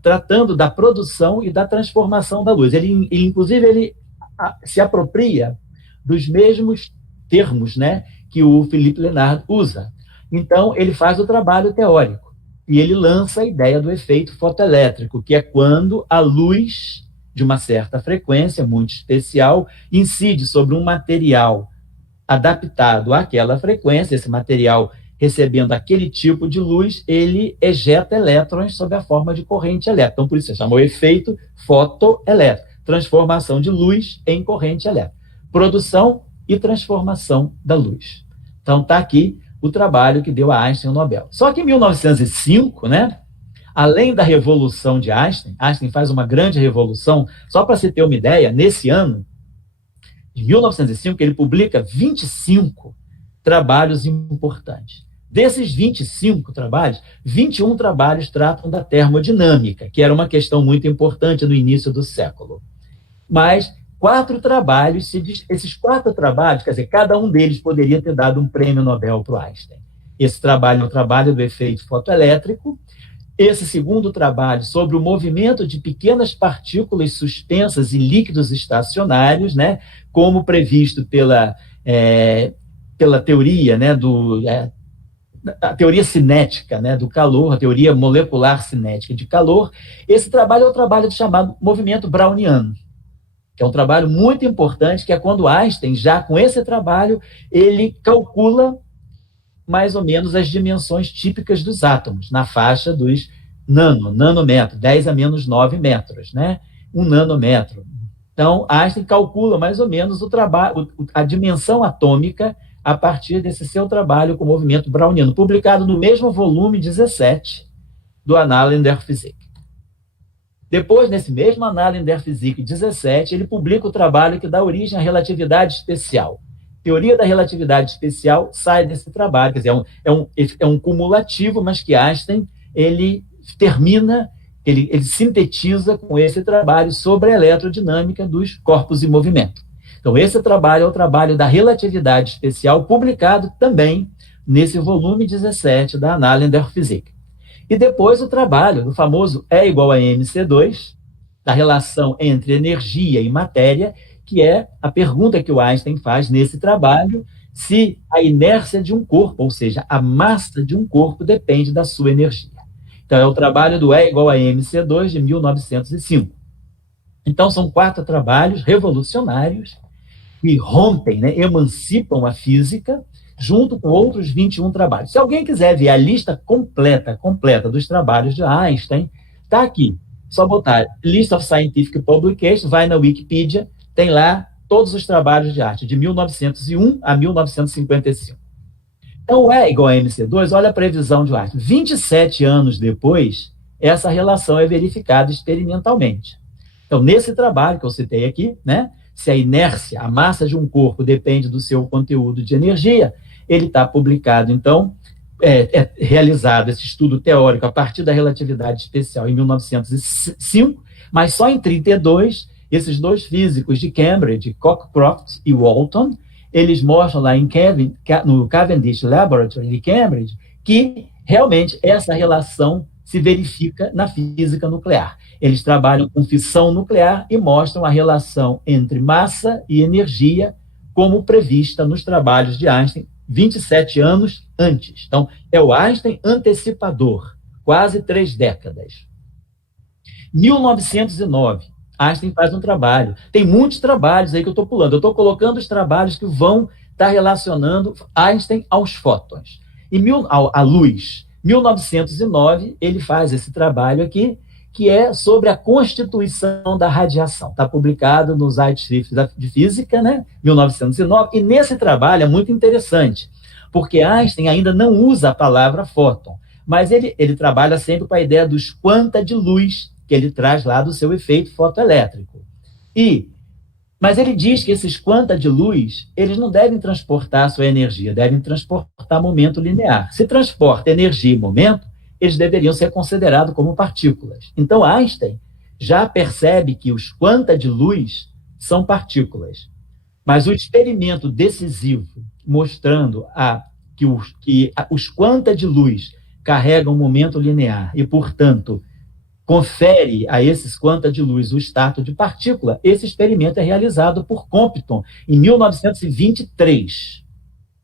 tratando da produção e da transformação da luz. Inclusive, se apropria dos mesmos termos, né, que o Philippe Lenard usa. Então, ele faz o trabalho teórico e ele lança a ideia do efeito fotoelétrico, que é quando a luz de uma certa frequência muito especial incide sobre um material adaptado àquela frequência, esse material recebendo aquele tipo de luz, ele ejeta elétrons sob a forma de corrente elétrica. Então, por isso, se chamou efeito fotoelétrico, transformação de luz em corrente elétrica, produção e transformação da luz. Então, está aqui o trabalho que deu a Einstein o Nobel. Só que em 1905, né, além da revolução de Einstein, Einstein faz uma grande revolução, só para você ter uma ideia, nesse ano, de 1905, ele publica 25 trabalhos importantes. Desses 25 trabalhos, 21 trabalhos tratam da termodinâmica, que era uma questão muito importante no início do século. Mas 4 trabalhos, esses 4 trabalhos, quer dizer, cada um deles poderia ter dado um prêmio Nobel para o Einstein. Esse trabalho é o trabalho do efeito fotoelétrico. Esse segundo trabalho sobre o movimento de pequenas partículas suspensas em líquidos estacionários, né, como previsto pela teoria, né, a teoria cinética, né, do calor, a teoria molecular cinética de calor. Esse trabalho é o trabalho chamado movimento browniano, que é um trabalho muito importante, que é quando Einstein, já com esse trabalho, ele calcula mais ou menos as dimensões típicas dos átomos, na faixa dos nanômetro, 10 a menos 9 metros, né? 1 nanômetro. Então, Einstein calcula mais ou menos a dimensão atômica a partir desse seu trabalho com o movimento browniano, publicado no mesmo volume 17 do Annalen der Physik. Depois, nesse mesmo Annalen der Physik 17, ele publica o trabalho que dá origem à relatividade especial. Teoria da relatividade especial sai desse trabalho, quer dizer, é um cumulativo, mas que Einstein ele termina, ele sintetiza com esse trabalho sobre a eletrodinâmica dos corpos em movimento. Então, esse trabalho é o trabalho da relatividade especial, publicado também nesse volume 17 da Annalen der Physik. E depois o trabalho do famoso E igual a mc2, da relação entre energia e matéria, que é a pergunta que o Einstein faz nesse trabalho, se a inércia de um corpo, ou seja, a massa de um corpo, depende da sua energia. Então, é o trabalho do E igual a mc2, de 1905. Então, são 4 trabalhos revolucionários que rompem, né, emancipam a física, junto com outros 21 trabalhos. Se alguém quiser ver a lista completa dos trabalhos de Einstein, está aqui. Só botar List of Scientific Publications, vai na Wikipedia, tem lá todos os trabalhos de Einstein, de 1901 a 1955. Então, o E igual a mc2, olha a previsão de Einstein. 27 anos depois, essa relação é verificada experimentalmente. Então, nesse trabalho que eu citei aqui, né, se a inércia, a massa de um corpo depende do seu conteúdo de energia, ele está publicado, então, realizado esse estudo teórico a partir da relatividade especial em 1905, mas só em 1932, esses 2 físicos de Cambridge, Cockcroft e Walton, eles mostram lá no Cavendish Laboratory de Cambridge que realmente essa relação se verifica na física nuclear. Eles trabalham com fissão nuclear e mostram a relação entre massa e energia como prevista nos trabalhos de Einstein 27 anos antes. Então, é o Einstein antecipador, quase 3 décadas. 1909, Einstein faz um trabalho. Tem muitos trabalhos aí que eu estou pulando. Eu estou colocando os trabalhos que vão estar relacionando Einstein aos fótons. A luz. 1909, ele faz esse trabalho aqui, que é sobre a constituição da radiação. Está publicado no Zeitschrift de Física, né, 1909, e nesse trabalho é muito interessante, porque Einstein ainda não usa a palavra fóton, mas ele trabalha sempre com a ideia dos quanta de luz que ele traz lá do seu efeito fotoelétrico. Mas ele diz que esses quanta de luz, eles não devem transportar sua energia, devem transportar momento linear. Se transporta energia e momento, eles deveriam ser considerados como partículas. Então, Einstein já percebe que os quanta de luz são partículas. Mas o experimento decisivo, mostrando que os quanta de luz carregam momento linear e, portanto, confere a esses quanta de luz o status de partícula, esse experimento é realizado por Compton em 1923.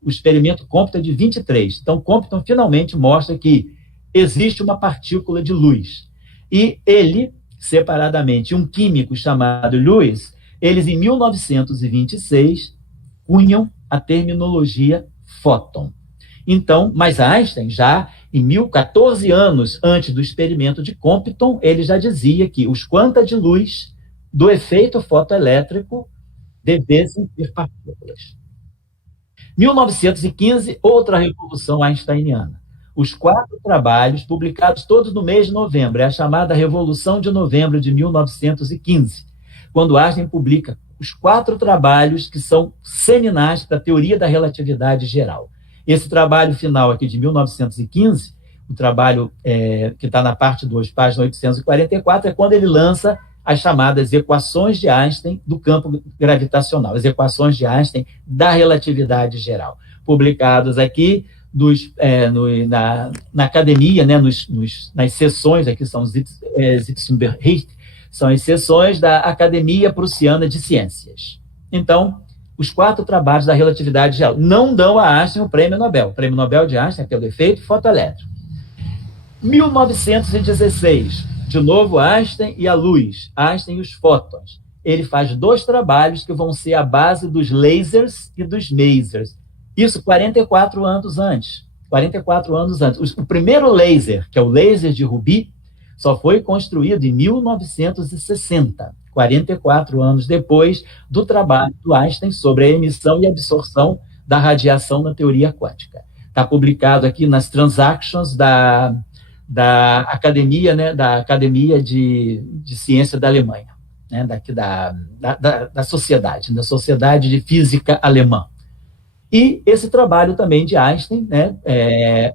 O experimento Compton é de 23. Então, Compton finalmente mostra que existe uma partícula de luz. E ele, separadamente, um químico chamado Lewis, eles, em 1926, cunham a terminologia fóton. Então, mas Einstein, já em 14 anos antes do experimento de Compton, ele já dizia que os quanta de luz do efeito fotoelétrico devessem ser partículas. 1915, outra revolução einsteiniana. Os 4 trabalhos, publicados todos no mês de novembro, é a chamada Revolução de Novembro de 1915, quando Einstein publica os 4 trabalhos que são seminais para a teoria da relatividade geral. Esse trabalho final aqui de 1915, o trabalho que está na parte 2, página 844, é quando ele lança as chamadas equações de Einstein do campo gravitacional, as equações de Einstein da relatividade geral, publicadas aqui na academia, né, nas sessões, aqui são os Sitzungsbericht, são as sessões da Academia Prussiana de Ciências. Então, os 4 trabalhos da relatividade geral não dão a Einstein o prêmio Nobel. O prêmio Nobel de Einstein é pelo efeito fotoelétrico. 1916, de novo Einstein e a luz, Einstein e os fótons. Ele faz 2 trabalhos que vão ser a base dos lasers e dos masers. Isso 44 anos antes. 44 anos antes. O primeiro laser, que é o laser de Ruby, só foi construído em 1960, 44 anos depois do trabalho do Einstein sobre a emissão e absorção da radiação na teoria quântica. Está publicado aqui nas Transactions da Academia, né, da Academia de Ciência da Alemanha, né, daqui da Sociedade, da Sociedade de Física Alemã. E esse trabalho também de Einstein, né,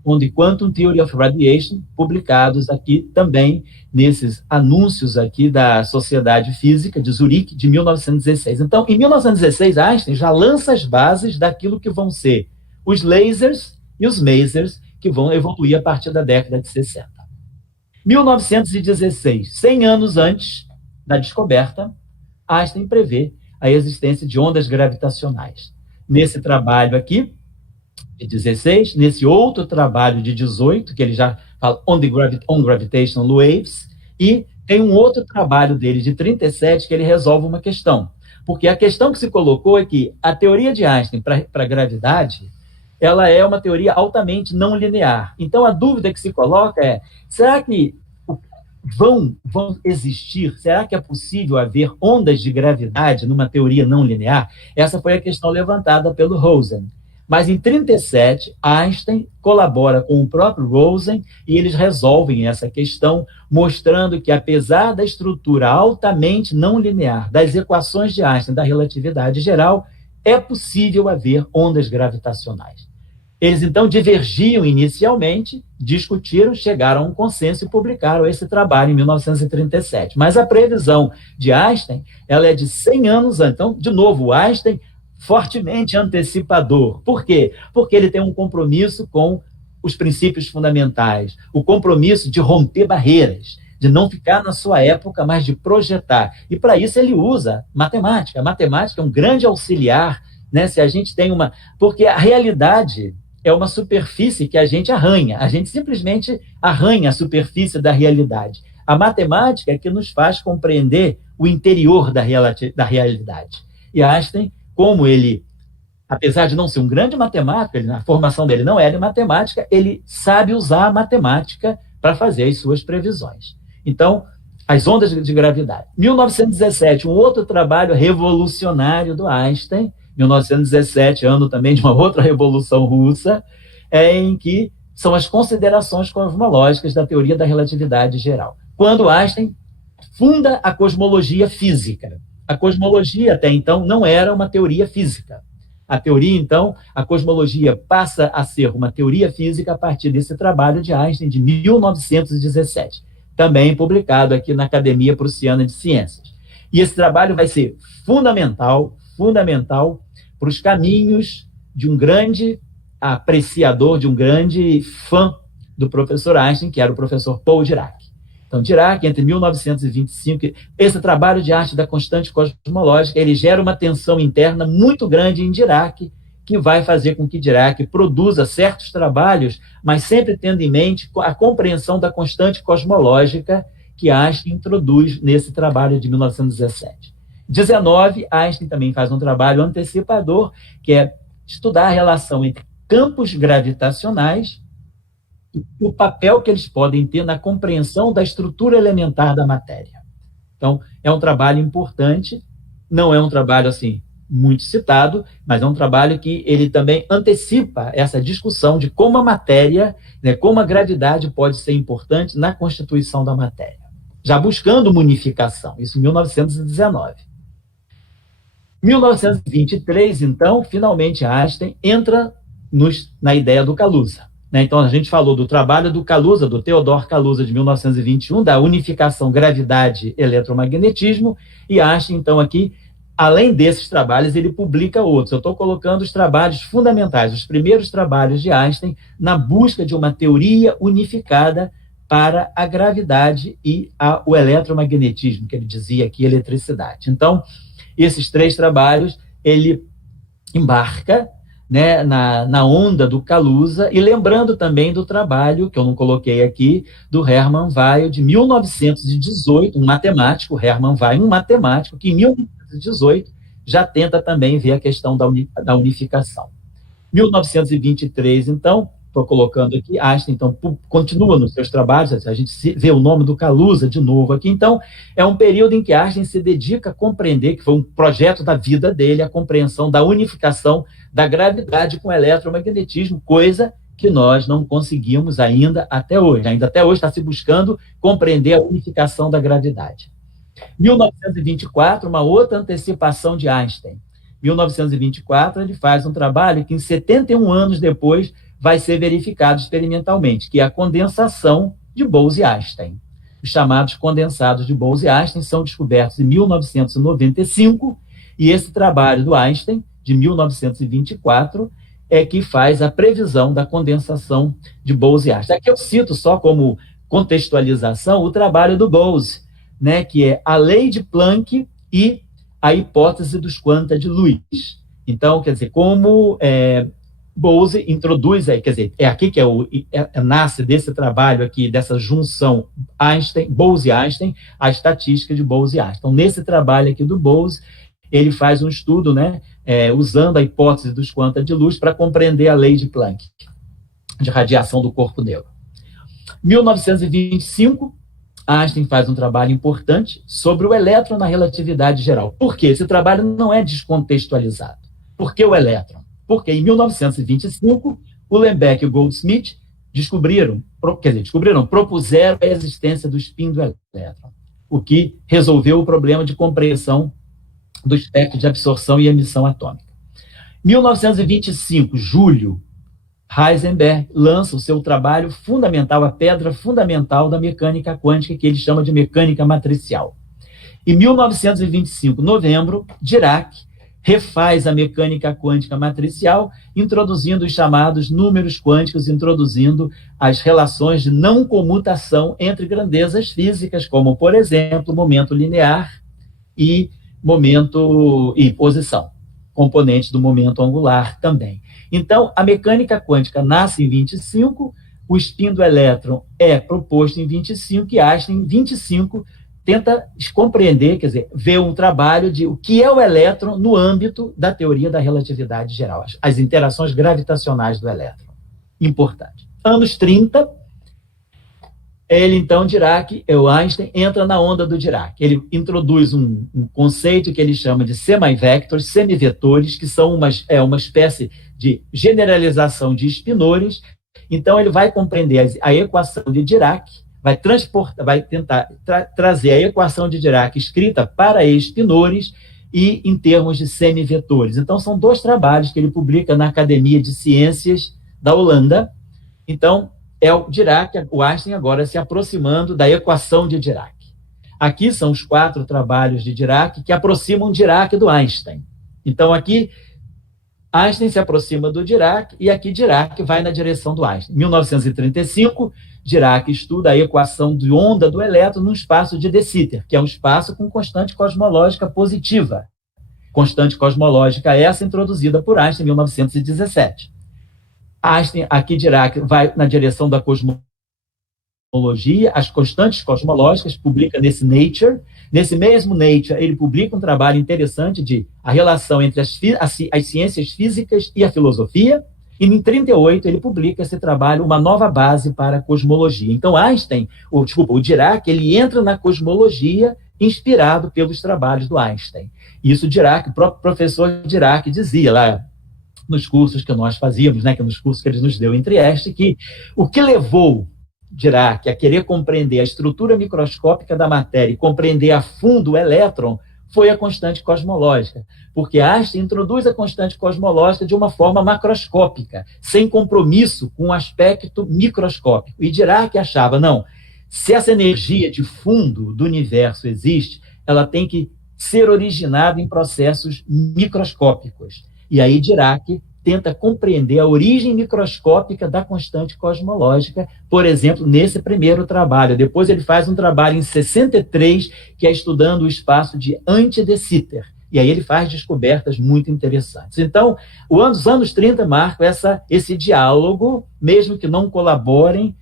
On the Quantum Theory of Radiation, publicados aqui também nesses anúncios aqui da Sociedade Física de Zurique, de 1916. Então, em 1916, Einstein já lança as bases daquilo que vão ser os lasers e os masers, que vão evoluir a partir da década de 60. 1916, 100 anos antes da descoberta, Einstein prevê a existência de ondas gravitacionais. Nesse trabalho aqui, de 16, nesse outro trabalho de 18, que ele já fala on Gravitational Waves, e tem um outro trabalho dele de 37, que ele resolve uma questão. Porque a questão que se colocou é que a teoria de Einstein para a gravidade, ela é uma teoria altamente não linear. Então, a dúvida que se coloca é, será que vão existir, será que é possível haver ondas de gravidade numa teoria não linear? Essa foi a questão levantada pelo Rosen. Mas em 37, Einstein colabora com o próprio Rosen e eles resolvem essa questão, mostrando que, apesar da estrutura altamente não linear das equações de Einstein da relatividade geral, é possível haver ondas gravitacionais. Eles, então, divergiam inicialmente, discutiram, chegaram a um consenso e publicaram esse trabalho em 1937. Mas a previsão de Einstein, ela é de 100 anos antes. Então, de novo, Einstein fortemente antecipador. Por quê? Porque ele tem um compromisso com os princípios fundamentais, o compromisso de romper barreiras, de não ficar na sua época, mas de projetar. E, para isso, ele usa matemática. A matemática é um grande auxiliar, né? Se a gente tem uma... Porque a realidade é uma superfície que a gente arranha. A gente simplesmente arranha a superfície da realidade. A matemática é que nos faz compreender o interior da realidade. E Einstein, como ele, apesar de não ser um grande matemático, a formação dele não era em matemática, ele sabe usar a matemática para fazer as suas previsões. Então, as ondas de gravidade. 1917, um outro trabalho revolucionário do Einstein, 1917, ano também de uma outra revolução russa, em que são as considerações cosmológicas da teoria da relatividade geral. Quando Einstein funda a cosmologia física. A cosmologia, até então, não era uma teoria física. A teoria, então, a cosmologia passa a ser uma teoria física a partir desse trabalho de Einstein, de 1917, também publicado aqui na Academia Prussiana de Ciências. E esse trabalho vai ser fundamental para os caminhos de um grande apreciador, de um grande fã do professor Einstein, que era o professor Paul Dirac. Então, Dirac, entre 1925, esse trabalho de arte da constante cosmológica, ele gera uma tensão interna muito grande em Dirac, que vai fazer com que Dirac produza certos trabalhos, mas sempre tendo em mente a compreensão da constante cosmológica que Einstein introduz nesse trabalho de 1917. 19, Einstein também faz um trabalho antecipador, que é estudar a relação entre campos gravitacionais e o papel que eles podem ter na compreensão da estrutura elementar da matéria. Então, é um trabalho importante, não é um trabalho assim muito citado, mas é um trabalho que ele também antecipa essa discussão de como a matéria, né, como a gravidade pode ser importante na constituição da matéria, já buscando uma unificação, isso em 1919. 1923, então, finalmente Einstein entra na ideia do Kaluza. Então, a gente falou do trabalho do Kaluza, do Theodor Kaluza, de 1921, da unificação gravidade-eletromagnetismo, e Einstein, então, aqui, além desses trabalhos, ele publica outros. Eu estou colocando os trabalhos fundamentais, os primeiros trabalhos de Einstein, na busca de uma teoria unificada para a gravidade e o eletromagnetismo, que ele dizia aqui, eletricidade. Então, esses três trabalhos, ele embarca, né, na onda do Kaluza, e lembrando também do trabalho, que eu não coloquei aqui, do Hermann Weyl, de 1918, um matemático, Hermann Weyl, um matemático, que em 1918 já tenta também ver a questão da unificação. 1923, então, estou colocando aqui, Einstein, então, continua nos seus trabalhos, a gente vê o nome do Kaluza de novo aqui, então, é um período em que Einstein se dedica a compreender, que foi um projeto da vida dele, a compreensão da unificação da gravidade com o eletromagnetismo, coisa que nós não conseguimos ainda até hoje. Ainda até hoje está se buscando compreender a unificação da gravidade. 1924, uma outra antecipação de Einstein. 1924, ele faz um trabalho que, em 71 anos depois, vai ser verificado experimentalmente, que é a condensação de Bose-Einstein. Os chamados condensados de Bose-Einstein são descobertos em 1995, e esse trabalho do Einstein, de 1924, é que faz a previsão da condensação de Bose-Einstein. Aqui eu cito só como contextualização o trabalho do Bose, né, que é a lei de Planck e a hipótese dos quanta de luz. Então, quer dizer, como Bose introduz, quer dizer, é aqui que nasce desse trabalho aqui, dessa junção Bose-Einstein, a estatística de Bose-Einstein. Então, nesse trabalho aqui do Bose, ele faz um estudo, né, usando a hipótese dos quanta de luz para compreender a lei de Planck, de radiação do corpo negro. 1925, Einstein faz um trabalho importante sobre o elétron na relatividade geral. Por quê? Esse trabalho não é descontextualizado. Por que o elétron? Porque em 1925, Uhlenbeck e Goldsmith propuseram a existência do spin do elétron, o que resolveu o problema de compreensão do espectro de absorção e emissão atômica. 1925, julho, Heisenberg lança o seu trabalho fundamental, a pedra fundamental da mecânica quântica, que ele chama de mecânica matricial. Em 1925, novembro, Dirac refaz a mecânica quântica matricial, introduzindo os chamados números quânticos, introduzindo as relações de não comutação entre grandezas físicas, como, por exemplo, momento linear e momento e posição, componentes do momento angular também. Então, a mecânica quântica nasce em 25, o spin do elétron é proposto em 25, e Einstein, em 25, tenta compreender, quer dizer, ver um trabalho de o que é o elétron no âmbito da teoria da relatividade geral, as interações gravitacionais do elétron. Importante. Anos 30, ele, então, o Einstein entra na onda do Dirac. Ele introduz um conceito que ele chama de semi-vectors, semivetores, que são uma espécie de generalização de espinores. Então, ele vai compreender a equação de Dirac, vai tentar trazer a equação de Dirac escrita para espinores e em termos de semivetores. Então, são dois trabalhos que ele publica na Academia de Ciências da Holanda. Então, é o Dirac, o Einstein agora se aproximando da equação de Dirac. Aqui são os 4 trabalhos de Dirac que aproximam Dirac do Einstein. Então, aqui, Einstein se aproxima do Dirac e aqui Dirac vai na direção do Einstein. Em 1935, Dirac estuda a equação de onda do elétron no espaço de De Sitter, que é um espaço com constante cosmológica positiva. Constante cosmológica essa introduzida por Einstein em 1917. Einstein, aqui Dirac vai na direção da cosmologia, as constantes cosmológicas, publica nesse Nature. Nesse mesmo Nature, ele publica um trabalho interessante de a relação entre as ciências físicas e a filosofia, e em 38 ele publica esse trabalho, Uma Nova Base para a Cosmologia. Então, o Dirac, ele entra na cosmologia inspirado pelos trabalhos do Einstein. Isso Dirac, o próprio professor Dirac dizia lá, nos cursos que nós fazíamos, né, que nos cursos que ele nos deu em Trieste, que o que levou Dirac a querer compreender a estrutura microscópica da matéria e compreender a fundo o elétron foi a constante cosmológica, porque Einstein introduz a constante cosmológica de uma forma macroscópica, sem compromisso com o aspecto microscópico. E Dirac achava, não, se essa energia de fundo do universo existe, ela tem que ser originada em processos microscópicos. E aí Dirac tenta compreender a origem microscópica da constante cosmológica, por exemplo, nesse primeiro trabalho. Depois ele faz um trabalho em 63, que é estudando o espaço de anti-De Sitter. E aí ele faz descobertas muito interessantes. Então, os anos 30 marcam esse diálogo, mesmo que não colaborem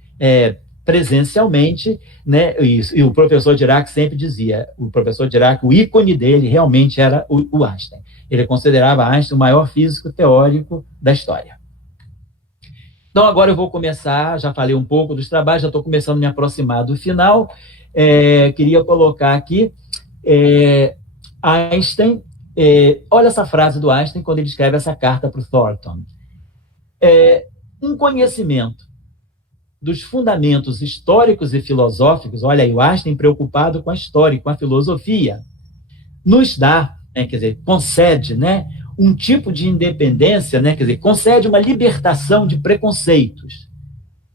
presencialmente, né? E o professor Dirac sempre dizia, o ícone dele realmente era o Einstein. Ele considerava Einstein o maior físico teórico da história. Então, agora eu vou começar, já falei um pouco dos trabalhos, já estou começando a me aproximar do final. Queria colocar aqui, Einstein, olha essa frase do Einstein quando ele escreve essa carta para o Thornton. Um conhecimento dos fundamentos históricos e filosóficos, olha aí, o Einstein preocupado com a história e com a filosofia, nos dá, quer dizer, concede, um tipo de independência, quer dizer, concede uma libertação de preconceitos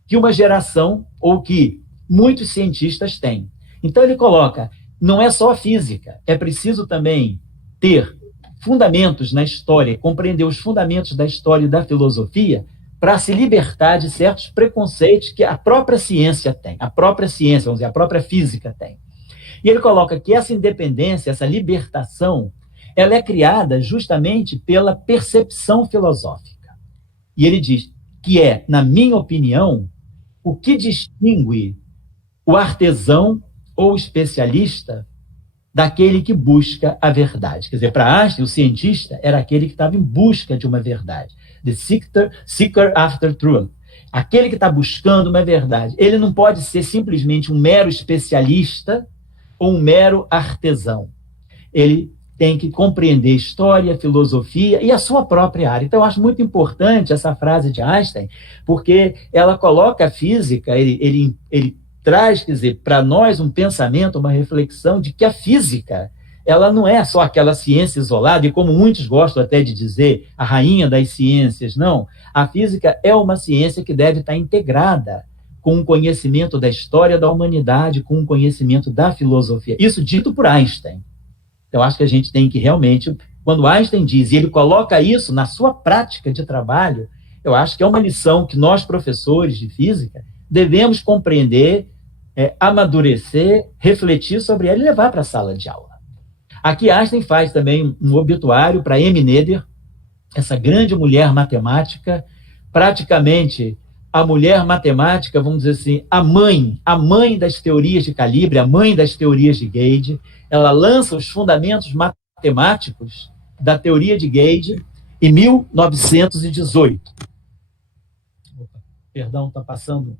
que uma geração ou que muitos cientistas têm. Então ele coloca, não é só a física, é preciso também ter fundamentos na história, compreender os fundamentos da história e da filosofia para se libertar de certos preconceitos que a própria ciência tem, a própria ciência, vamos dizer, a própria física tem. E ele coloca que essa independência, essa libertação, ela é criada justamente pela percepção filosófica. E ele diz que na minha opinião, o que distingue o artesão ou especialista daquele que busca a verdade. Quer dizer, para Einstein, o cientista era aquele que estava em busca de uma verdade. The seeker after truth. Aquele que está buscando uma verdade. Ele não pode ser simplesmente um mero especialista ou um mero artesão. Ele tem que compreender história, filosofia e a sua própria área. Então, eu acho muito importante essa frase de Einstein, porque ela coloca a física, ele traz, quer dizer, para nós um pensamento, uma reflexão de que a física, ela não é só aquela ciência isolada, e como muitos gostam até de dizer, a rainha das ciências, não. A física é uma ciência que deve estar integrada com o conhecimento da história da humanidade, com o conhecimento da filosofia. Isso dito por Einstein. Então, acho que a gente tem que realmente, quando Einstein diz, e ele coloca isso na sua prática de trabalho, eu acho que é uma lição que nós, professores de física, devemos compreender, amadurecer, refletir sobre ela e levar para a sala de aula. Aqui Einstein faz também um obituário para Emmy Noether, essa grande mulher matemática, praticamente a mulher matemática, vamos dizer assim, a mãe das teorias de calibre, a mãe das teorias de Gauge. Ela lança os fundamentos matemáticos da teoria de Gauge em 1918. Opa, perdão, está passando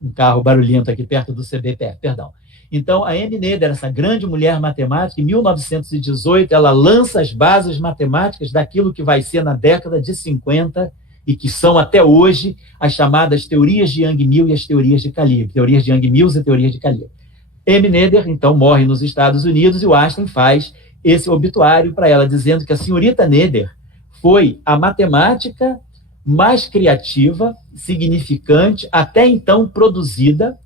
um carro barulhento aqui perto do CBPF, perdão. Então, a Emmy Noether, essa grande mulher matemática, em 1918, ela lança as bases matemáticas daquilo que vai ser na década de 50 e que são até hoje as chamadas teorias de Young-Mills e as teorias de calibre, teorias de Young-Mills e teorias de calibre. Emmy Noether, então, morre nos Estados Unidos e o Einstein faz esse obituário para ela, dizendo que a senhorita Noether foi a matemática mais criativa, significante, até então produzida,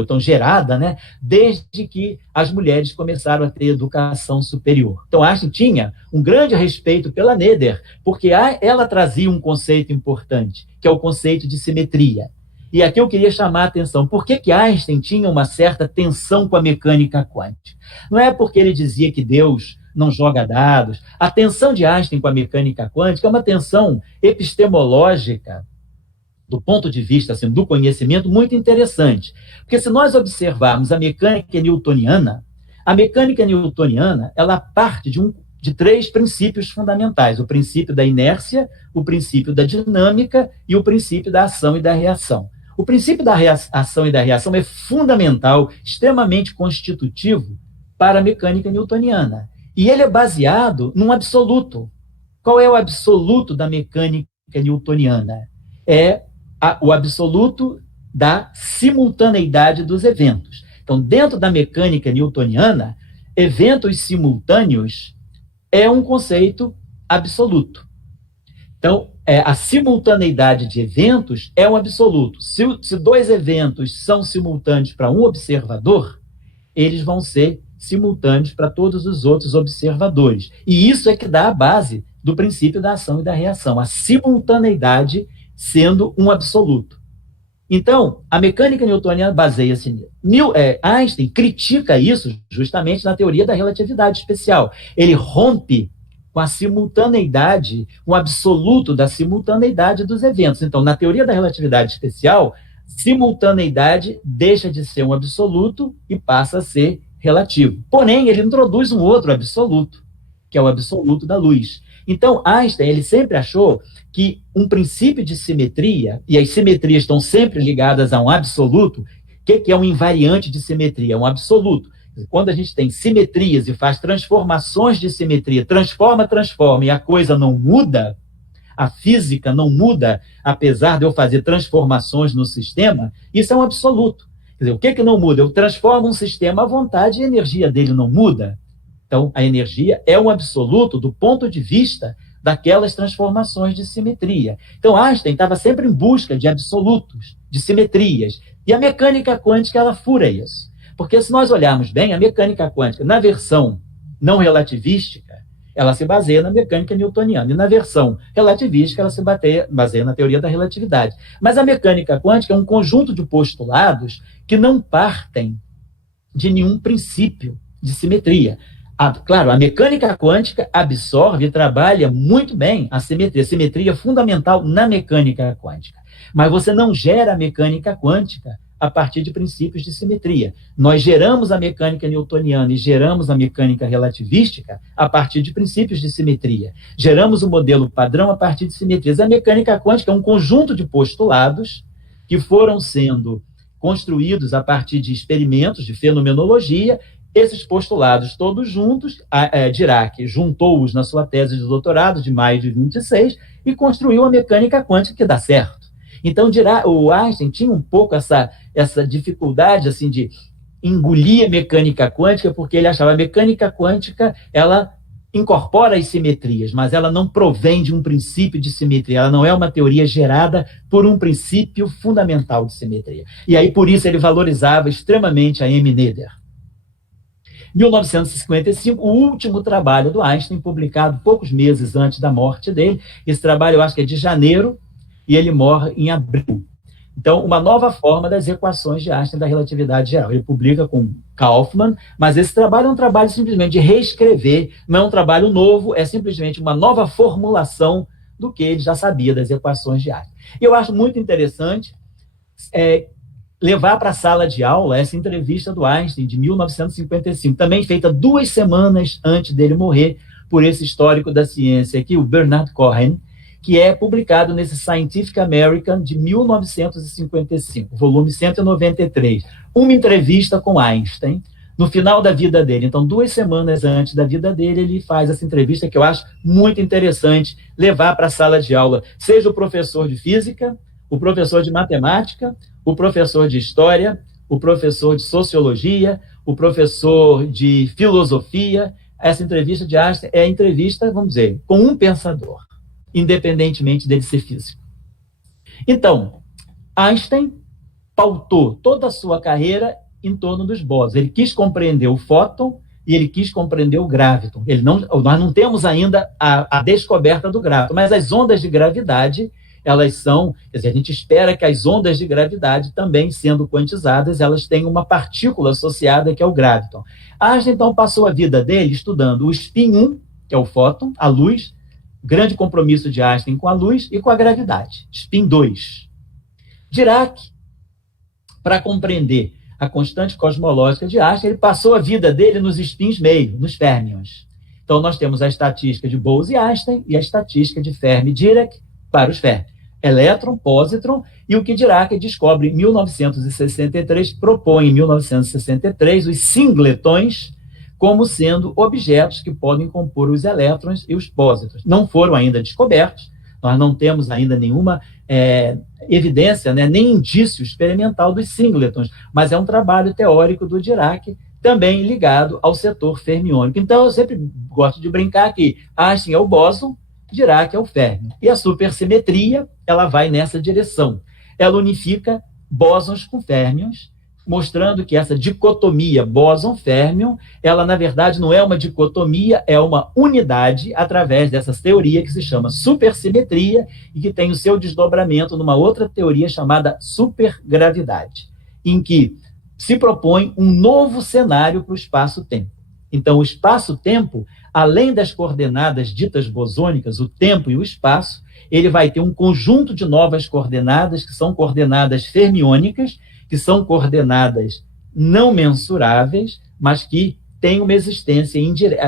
então gerada, desde que as mulheres começaram a ter educação superior. Então, Einstein tinha um grande respeito pela Noether, porque ela trazia um conceito importante, que é o conceito de simetria. E aqui eu queria chamar a atenção, por que Einstein tinha uma certa tensão com a mecânica quântica? Não é porque ele dizia que Deus não joga dados. A tensão de Einstein com a mecânica quântica é uma tensão epistemológica, do ponto de vista assim, do conhecimento, muito interessante. Porque se nós observarmos a mecânica newtoniana ela parte de três princípios fundamentais: o princípio da inércia, o princípio da dinâmica e o princípio da ação e da reação. O princípio da ação e da reação é fundamental, extremamente constitutivo para a mecânica newtoniana. E ele é baseado num absoluto. Qual é o absoluto da mecânica newtoniana? É o absoluto da simultaneidade dos eventos. Então, dentro da mecânica newtoniana, eventos simultâneos é um conceito absoluto. Então, a simultaneidade de eventos é um absoluto. Se dois eventos são simultâneos para um observador, eles vão ser simultâneos para todos os outros observadores. E isso é que dá a base do princípio da ação e da reação, a simultaneidade sendo um absoluto. Então, a mecânica newtoniana baseia-se nisso. Einstein critica isso justamente na teoria da relatividade especial. Ele rompe com a simultaneidade, com o absoluto da simultaneidade dos eventos. Então, na teoria da relatividade especial, simultaneidade deixa de ser um absoluto e passa a ser relativo. Porém, ele introduz um outro absoluto, que é o absoluto da luz. Então, Einstein, ele sempre achou que um princípio de simetria, e as simetrias estão sempre ligadas a um absoluto. O que é um invariante de simetria? É um absoluto. Quando a gente tem simetrias e faz transformações de simetria, transforma, e a coisa não muda, a física não muda, apesar de eu fazer transformações no sistema, isso é um absoluto. Quer dizer, o que não muda? Eu transformo um sistema à vontade e a energia dele não muda. Então, a energia é um absoluto do ponto de vista daquelas transformações de simetria. Então, Einstein estava sempre em busca de absolutos, de simetrias. E a mecânica quântica, ela fura isso. Porque se nós olharmos bem, a mecânica quântica, na versão não relativística, ela se baseia na mecânica newtoniana. E na versão relativística, ela se baseia na teoria da relatividade. Mas a mecânica quântica é um conjunto de postulados que não partem de nenhum princípio de simetria. Claro, a mecânica quântica absorve e trabalha muito bem a simetria fundamental na mecânica quântica. Mas você não gera a mecânica quântica a partir de princípios de simetria. Nós geramos a mecânica newtoniana e geramos a mecânica relativística a partir de princípios de simetria. Geramos o modelo padrão a partir de simetrias. A mecânica quântica é um conjunto de postulados que foram sendo construídos a partir de experimentos de fenomenologia. Esses postulados todos juntos, Dirac juntou-os na sua tese de doutorado de maio de 26 e construiu a mecânica quântica que dá certo. Então, o Einstein tinha um pouco essa dificuldade assim, de engolir a mecânica quântica, porque ele achava que a mecânica quântica ela incorpora as simetrias, mas ela não provém de um princípio de simetria, ela não é uma teoria gerada por um princípio fundamental de simetria. E aí, por isso, ele valorizava extremamente a M. Noether. 1955, o último trabalho do Einstein, publicado poucos meses antes da morte dele. Esse trabalho, eu acho que é de janeiro, e ele morre em abril. Então, uma nova forma das equações de Einstein da relatividade geral. Ele publica com Kaufmann, mas esse trabalho é um trabalho simplesmente de reescrever, não é um trabalho novo, é simplesmente uma nova formulação do que ele já sabia das equações de Einstein. E eu acho muito interessante levar para a sala de aula essa entrevista do Einstein, de 1955, também feita 2 semanas antes dele morrer, por esse histórico da ciência aqui, o Bernard Cohen, que é publicado nesse Scientific American de 1955, volume 193. Uma entrevista com Einstein, no final da vida dele. Então, 2 semanas antes da vida dele, ele faz essa entrevista que eu acho muito interessante levar para a sala de aula, seja o professor de física, o professor de matemática, o professor de história, o professor de sociologia, o professor de filosofia. Essa entrevista de Einstein é a entrevista, vamos dizer, com um pensador, independentemente dele ser físico. Então, Einstein pautou toda a sua carreira em torno dos bósons. Ele quis compreender o fóton e ele quis compreender o graviton. Nós não temos ainda a descoberta do graviton, mas as ondas de gravidade, elas são, quer dizer, a gente espera que as ondas de gravidade, também sendo quantizadas, elas tenham uma partícula associada, que é o graviton. Einstein, então, passou a vida dele estudando o spin 1, que é o fóton, a luz, grande compromisso de Einstein com a luz e com a gravidade, spin 2. Dirac, para compreender a constante cosmológica de Einstein, ele passou a vida dele nos spins meio, nos férmions. Então, nós temos a estatística de Bose-Einstein e a estatística de Fermi-Dirac para os férmions. Elétron, pósitron, e o que Dirac descobre em 1963, propõe em 1963 os singletons como sendo objetos que podem compor os elétrons e os pósitrons. Não foram ainda descobertos, nós não temos ainda nenhuma evidência, nem indício experimental dos singletons, mas é um trabalho teórico do Dirac, também ligado ao setor fermiônico. Então, eu sempre gosto de brincar que Einstein é o bóson, Dirac é o férmio. E a supersimetria, ela vai nessa direção. Ela unifica bósons com férmions, mostrando que essa dicotomia bóson-férmion, ela, na verdade, não é uma dicotomia, é uma unidade através dessa teoria que se chama supersimetria e que tem o seu desdobramento numa outra teoria chamada supergravidade, em que se propõe um novo cenário para o espaço-tempo. Então, o espaço-tempo, além das coordenadas ditas bosônicas, o tempo e o espaço, ele vai ter um conjunto de novas coordenadas, que são coordenadas fermiônicas, que são coordenadas não mensuráveis, mas que têm uma existência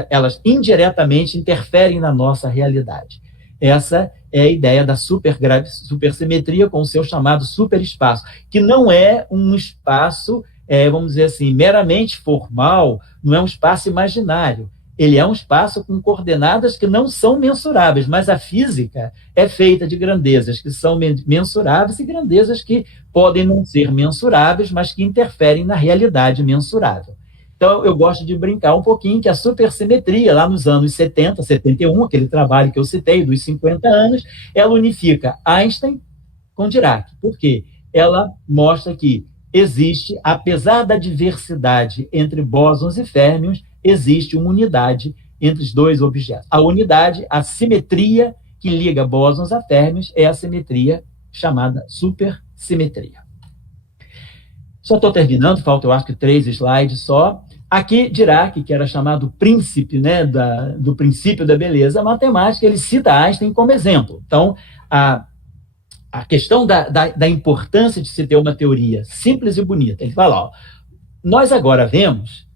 elas indiretamente interferem na nossa realidade. Essa é a ideia da supersimetria com o seu chamado superespaço, que não é um espaço, vamos dizer assim, meramente formal, não é um espaço imaginário. Ele é um espaço com coordenadas que não são mensuráveis, mas a física é feita de grandezas que são mensuráveis e grandezas que podem não ser mensuráveis, mas que interferem na realidade mensurável. Então, eu gosto de brincar um pouquinho que a supersimetria, lá nos anos 70, 71, aquele trabalho que eu citei, dos 50 anos, ela unifica Einstein com Dirac. Por quê? Ela mostra que existe, apesar da diversidade entre bósons e férmions, existe uma unidade entre os dois objetos. A unidade, a simetria que liga bósons a férmions é a simetria chamada supersimetria. Só estou terminando, falta, eu acho que 3 slides só. Aqui, Dirac, que era chamado príncipe, né, do princípio da beleza matemática, ele cita Einstein como exemplo. Então, a questão da importância de se ter uma teoria simples e bonita. Ele fala, ó, nós agora vemos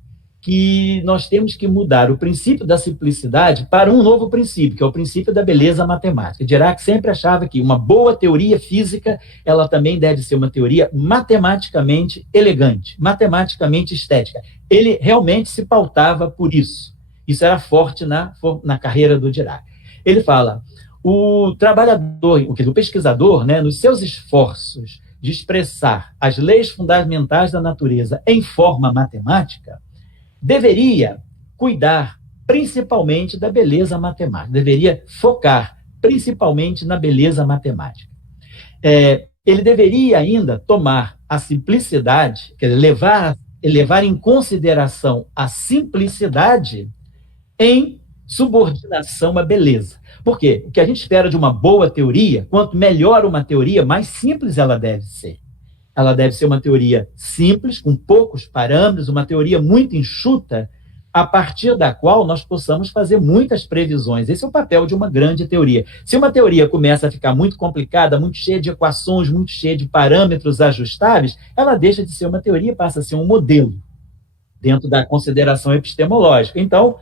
que nós temos que mudar o princípio da simplicidade para um novo princípio, que é o princípio da beleza matemática. Dirac sempre achava que uma boa teoria física, ela também deve ser uma teoria matematicamente elegante, matematicamente estética. Ele realmente se pautava por isso. Isso era forte na carreira do Dirac. Ele fala, o trabalhador, o pesquisador, né, nos seus esforços de expressar as leis fundamentais da natureza em forma matemática, deveria cuidar principalmente da beleza matemática, deveria focar principalmente na beleza matemática. Ele deveria ainda tomar a simplicidade, quer dizer, levar em consideração a simplicidade em subordinação à beleza. Por quê? O que a gente espera de uma boa teoria, quanto melhor uma teoria, mais simples ela deve ser. Ela deve ser uma teoria simples, com poucos parâmetros, uma teoria muito enxuta, a partir da qual nós possamos fazer muitas previsões. Esse é o papel de uma grande teoria. Se uma teoria começa a ficar muito complicada, muito cheia de equações, muito cheia de parâmetros ajustáveis, ela deixa de ser uma teoria e passa a ser um modelo, dentro da consideração epistemológica. Então,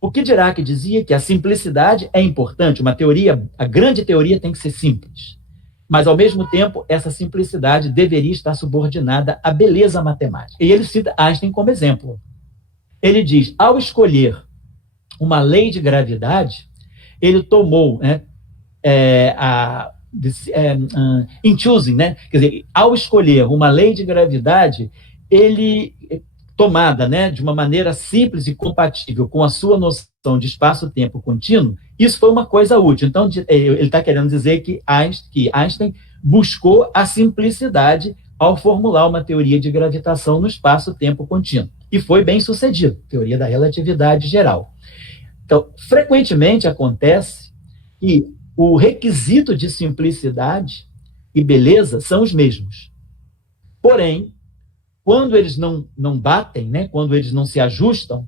o que Dirac dizia que a simplicidade é importante, uma teoria, a grande teoria tem que ser simples. Mas, ao mesmo tempo, essa simplicidade deveria estar subordinada à beleza matemática. E ele cita Einstein como exemplo. Ele diz, ao escolher uma lei de gravidade, ele tomou, né, in choosing, né, quer dizer, ao escolher uma lei de gravidade, ele, tomada, né, de uma maneira simples e compatível com a sua noção de espaço-tempo contínuo, isso foi uma coisa útil. Então, ele está querendo dizer que Einstein buscou a simplicidade ao formular uma teoria de gravitação no espaço-tempo contínuo. E foi bem sucedido, teoria da relatividade geral. Então, frequentemente acontece que o requisito de simplicidade e beleza são os mesmos. Porém, quando eles não batem, né, quando eles não se ajustam,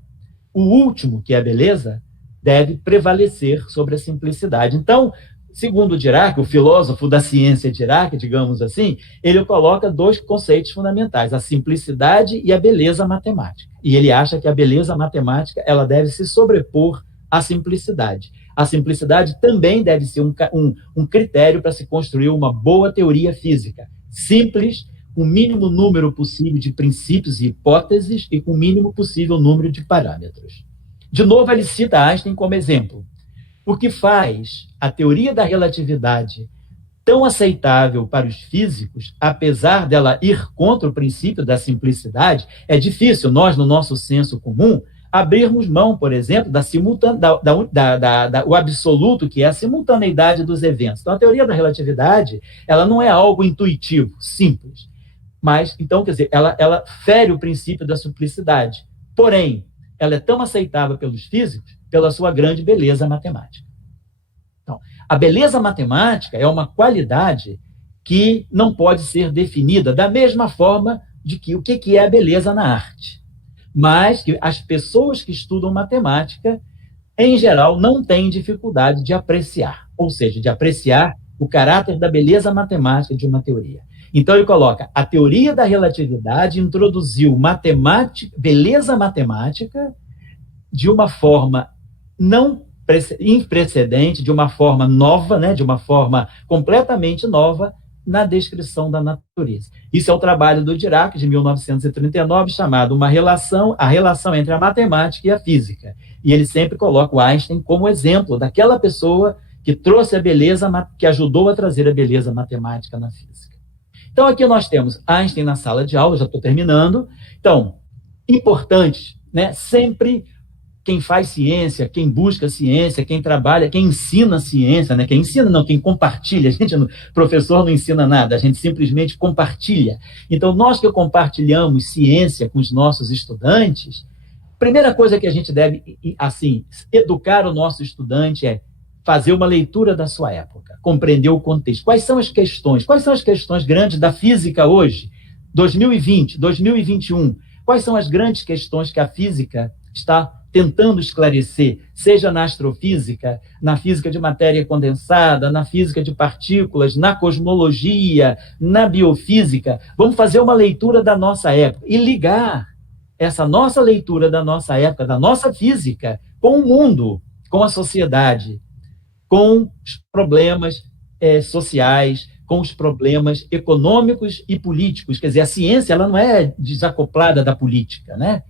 o último, que é a beleza, deve prevalecer sobre a simplicidade. Então, segundo Dirac, o filósofo da ciência Dirac, digamos assim, ele coloca 2 conceitos fundamentais, a simplicidade e a beleza matemática. E ele acha que a beleza matemática ela deve se sobrepor à simplicidade. A simplicidade também deve ser um critério para se construir uma boa teoria física, simples, com o mínimo número possível de princípios e hipóteses e com o mínimo possível número de parâmetros. De novo, ele cita Einstein como exemplo. O que faz a teoria da relatividade tão aceitável para os físicos, apesar dela ir contra o princípio da simplicidade, é difícil nós, no nosso senso comum, abrirmos mão, por exemplo, o absoluto, que é a simultaneidade dos eventos. Então, a teoria da relatividade ela não é algo intuitivo, simples. Mas, então, quer dizer, ela fere o princípio da simplicidade. Porém, ela é tão aceitável pelos físicos pela sua grande beleza matemática. Então, a beleza matemática é uma qualidade que não pode ser definida da mesma forma de que o que é a beleza na arte. Mas que as pessoas que estudam matemática, em geral, não têm dificuldade de apreciar, ou seja, de apreciar o caráter da beleza matemática de uma teoria. Então, ele coloca, a teoria da relatividade introduziu beleza matemática de uma forma não imprecedente, de uma forma nova, né, de uma forma completamente nova, na descrição da natureza. Isso é o trabalho do Dirac, de 1939, chamado a relação entre a matemática e a física. E ele sempre coloca o Einstein como exemplo daquela pessoa que trouxe a beleza, que ajudou a trazer a beleza matemática na física. Então, aqui nós temos Einstein na sala de aula, já estou terminando. Então, importante, né, sempre quem faz ciência, quem busca ciência, quem trabalha, quem ensina ciência, né? Quem ensina não, quem compartilha. Professor não ensina nada, a gente simplesmente compartilha. Então, nós que compartilhamos ciência com os nossos estudantes, a primeira coisa que a gente deve, assim, educar o nosso estudante é fazer uma leitura da sua época, compreender o contexto. Quais são as questões grandes da física hoje, 2020, 2021? Quais são as grandes questões que a física está tentando esclarecer, seja na astrofísica, na física de matéria condensada, na física de partículas, na cosmologia, na biofísica? Vamos fazer uma leitura da nossa época e ligar essa nossa leitura da nossa época, da nossa física, com o mundo, com a sociedade, com os problemas sociais, com os problemas econômicos e políticos. Quer dizer, a ciência ela não é desacoplada da política, né?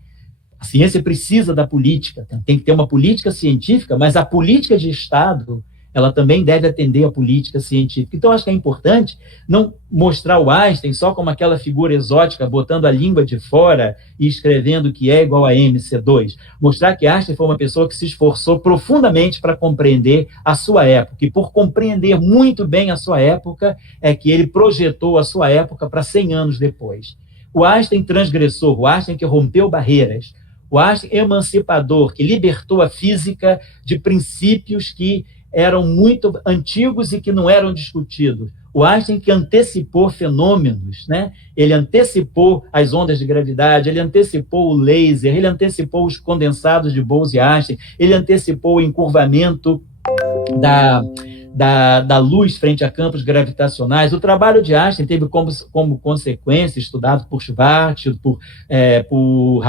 A ciência precisa da política, tem que ter uma política científica, mas a política de Estado, ela também deve atender à política científica. Então, acho que é importante não mostrar o Einstein só como aquela figura exótica, botando a língua de fora e escrevendo que é igual a MC2. Mostrar que Einstein foi uma pessoa que se esforçou profundamente para compreender a sua época, e por compreender muito bem a sua época, é que ele projetou a sua época para 100 anos depois. O Einstein transgressor, o Einstein que rompeu barreiras, o Einstein emancipador, que libertou a física de princípios que eram muito antigos e que não eram discutidos. O Einstein que antecipou fenômenos, né? Ele antecipou as ondas de gravidade, ele antecipou o laser, ele antecipou os condensados de Bose-Einstein, ele antecipou o encurvamento da luz frente a campos gravitacionais. O trabalho de Einstein teve como consequência, estudado por Schwartz, por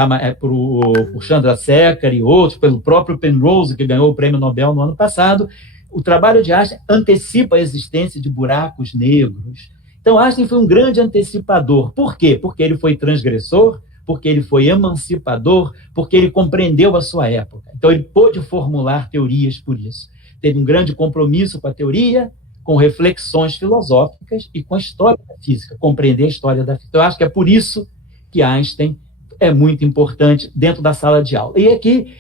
Chandrasekhar e outros, pelo próprio Penrose, que ganhou o prêmio Nobel no ano passado, o trabalho de Einstein antecipa a existência de buracos negros. Então, Einstein foi um grande antecipador. Por quê? Porque ele foi transgressor, porque ele foi emancipador, porque ele compreendeu a sua época. Então, ele pôde formular teorias por isso. Teve um grande compromisso com a teoria, com reflexões filosóficas e com a história da física, compreender a história da física. Então, eu acho que é por isso que Einstein é muito importante dentro da sala de aula. E aqui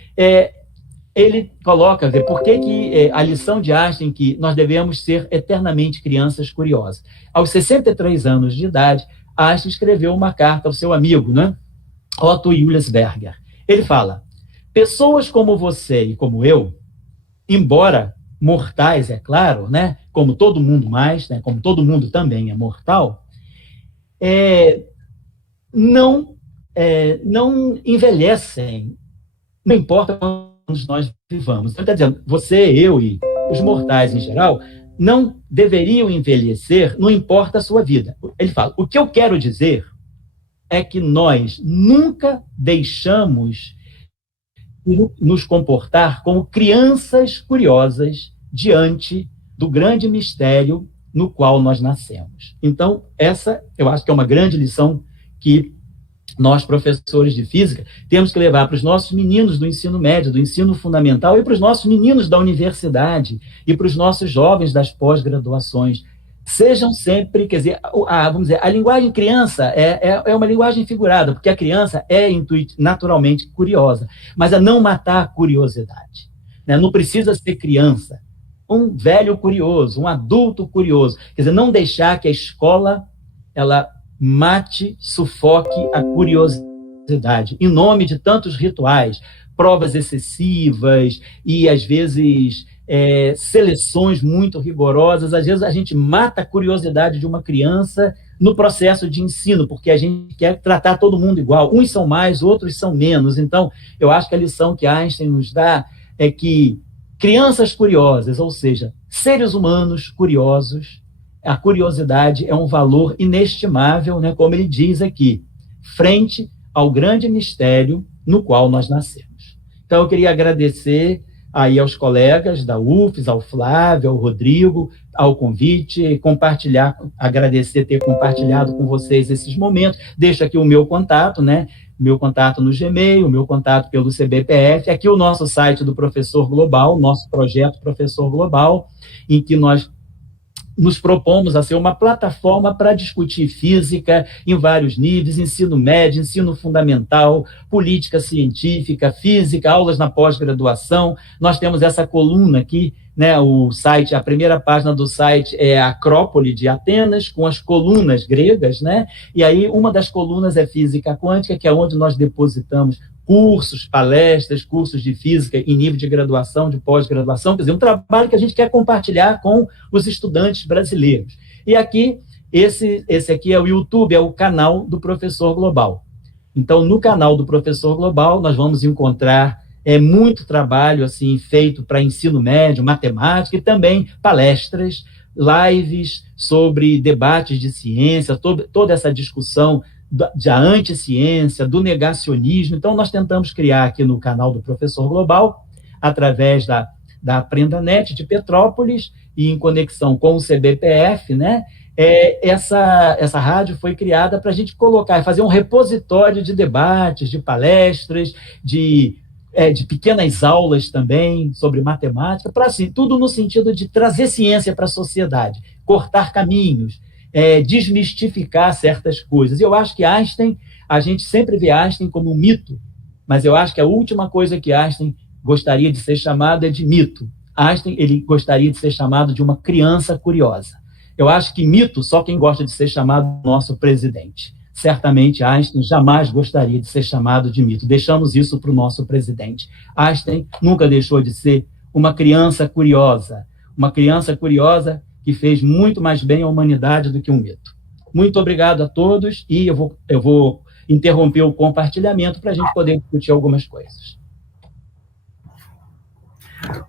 ele coloca, por que a lição de Einstein que nós devemos ser eternamente crianças curiosas. Aos 63 anos de idade, Einstein escreveu uma carta ao seu amigo, né? Otto Julius Berger. Ele fala: pessoas como você e como eu, embora mortais, é claro, né? Como todo mundo mais, né? Como todo mundo também é mortal, não envelhecem, não importa quantos nós vivamos. Então, está dizendo, você, eu e os mortais em geral não deveriam envelhecer, não importa a sua vida. Ele fala, o que eu quero dizer é que nós nunca deixamos nos comportar como crianças curiosas diante do grande mistério no qual nós nascemos. Então, essa eu acho que é uma grande lição que nós, professores de física, temos que levar para os nossos meninos do ensino médio, do ensino fundamental, e para os nossos meninos da universidade, e para os nossos jovens das pós-graduações. Sejam sempre, quer dizer, vamos dizer, a linguagem criança é uma linguagem figurada, porque a criança é naturalmente curiosa, mas a não matar a curiosidade, né? Não precisa ser criança, um velho curioso, um adulto curioso, quer dizer, não deixar que a escola ela mate, sufoque a curiosidade, em nome de tantos rituais, provas excessivas e, às vezes, seleções muito rigorosas. Às vezes, a gente mata a curiosidade de uma criança no processo de ensino, porque a gente quer tratar todo mundo igual. Uns são mais, outros são menos. Então, eu acho que a lição que Einstein nos dá é que crianças curiosas, ou seja, seres humanos curiosos, a curiosidade é um valor inestimável, né, como ele diz aqui, frente ao grande mistério no qual nós nascemos. Então, eu queria agradecer aí aos colegas da UFES, ao Flávio, ao Rodrigo, ao convite, agradecer ter compartilhado com vocês esses momentos. Deixo aqui o meu contato, né? Meu contato no Gmail, o meu contato pelo CBPF, aqui o nosso site do Professor Global, nosso projeto Professor Global, em que nós nos propomos a ser uma plataforma para discutir física em vários níveis, ensino médio, ensino fundamental, política científica, física, aulas na pós-graduação. Nós temos essa coluna aqui, né, o site, a primeira página do site é a Acrópole de Atenas, com as colunas gregas, né? E aí uma das colunas é física quântica, que é onde nós depositamos cursos, palestras, cursos de física em nível de graduação, de pós-graduação, quer dizer, um trabalho que a gente quer compartilhar com os estudantes brasileiros. E aqui, esse aqui é o YouTube, é o canal do Professor Global. Então, no canal do Professor Global, nós vamos encontrar muito trabalho assim feito para ensino médio, matemática e também palestras, lives sobre debates de ciência, toda essa discussão da anticiência, do negacionismo. Então, nós tentamos criar aqui no canal do Professor Global, através da AprendaNet de Petrópolis e em conexão com o CBPF, né? Essa rádio foi criada para a gente colocar, fazer um repositório de debates, de palestras, de pequenas aulas também sobre matemática, para assim, tudo no sentido de trazer ciência para a sociedade, cortar caminhos, desmistificar certas coisas. Eu acho que Einstein, a gente sempre vê Einstein como um mito, mas eu acho que a última coisa que Einstein gostaria de ser chamado é de mito. Einstein, ele gostaria de ser chamado de uma criança curiosa. Eu acho que mito, só quem gosta de ser chamado nosso presidente. Certamente Einstein jamais gostaria de ser chamado de mito. Deixamos isso para o nosso presidente. Einstein nunca deixou de ser uma criança curiosa que fez muito mais bem à humanidade do que um mito. Muito obrigado a todos e eu vou interromper o compartilhamento para a gente poder discutir algumas coisas.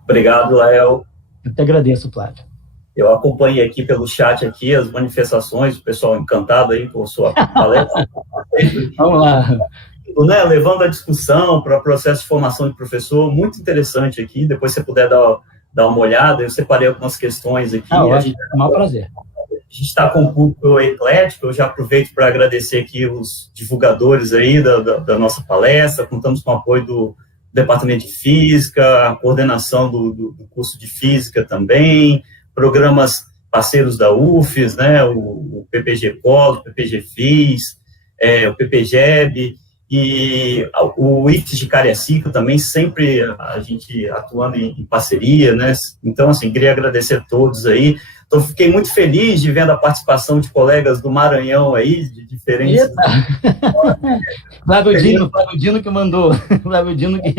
Obrigado, Lael. Eu te agradeço, Flávio. Eu acompanhei aqui pelo chat aqui as manifestações, o pessoal encantado aí com sua palestra. Vamos lá. Né, levando a discussão para o processo de formação de professor, muito interessante aqui. Depois, se você puder dar uma olhada, eu separei algumas questões aqui. Ótimo, é um prazer. A gente está com um público eclético, eu já aproveito para agradecer aqui os divulgadores aí da nossa palestra, contamos com o apoio do Departamento de Física, a coordenação do curso de Física também, programas parceiros da UFES, né, o PPG Polo, o PPG FIS, o PPGEB, e o IFES de Cariacica também, sempre a gente atuando em parceria, né? Então, assim, queria agradecer a todos aí. Então, fiquei muito feliz de vendo a participação de colegas do Maranhão aí, de diferentes... Flávio Dino que mandou. Flávio Dino que...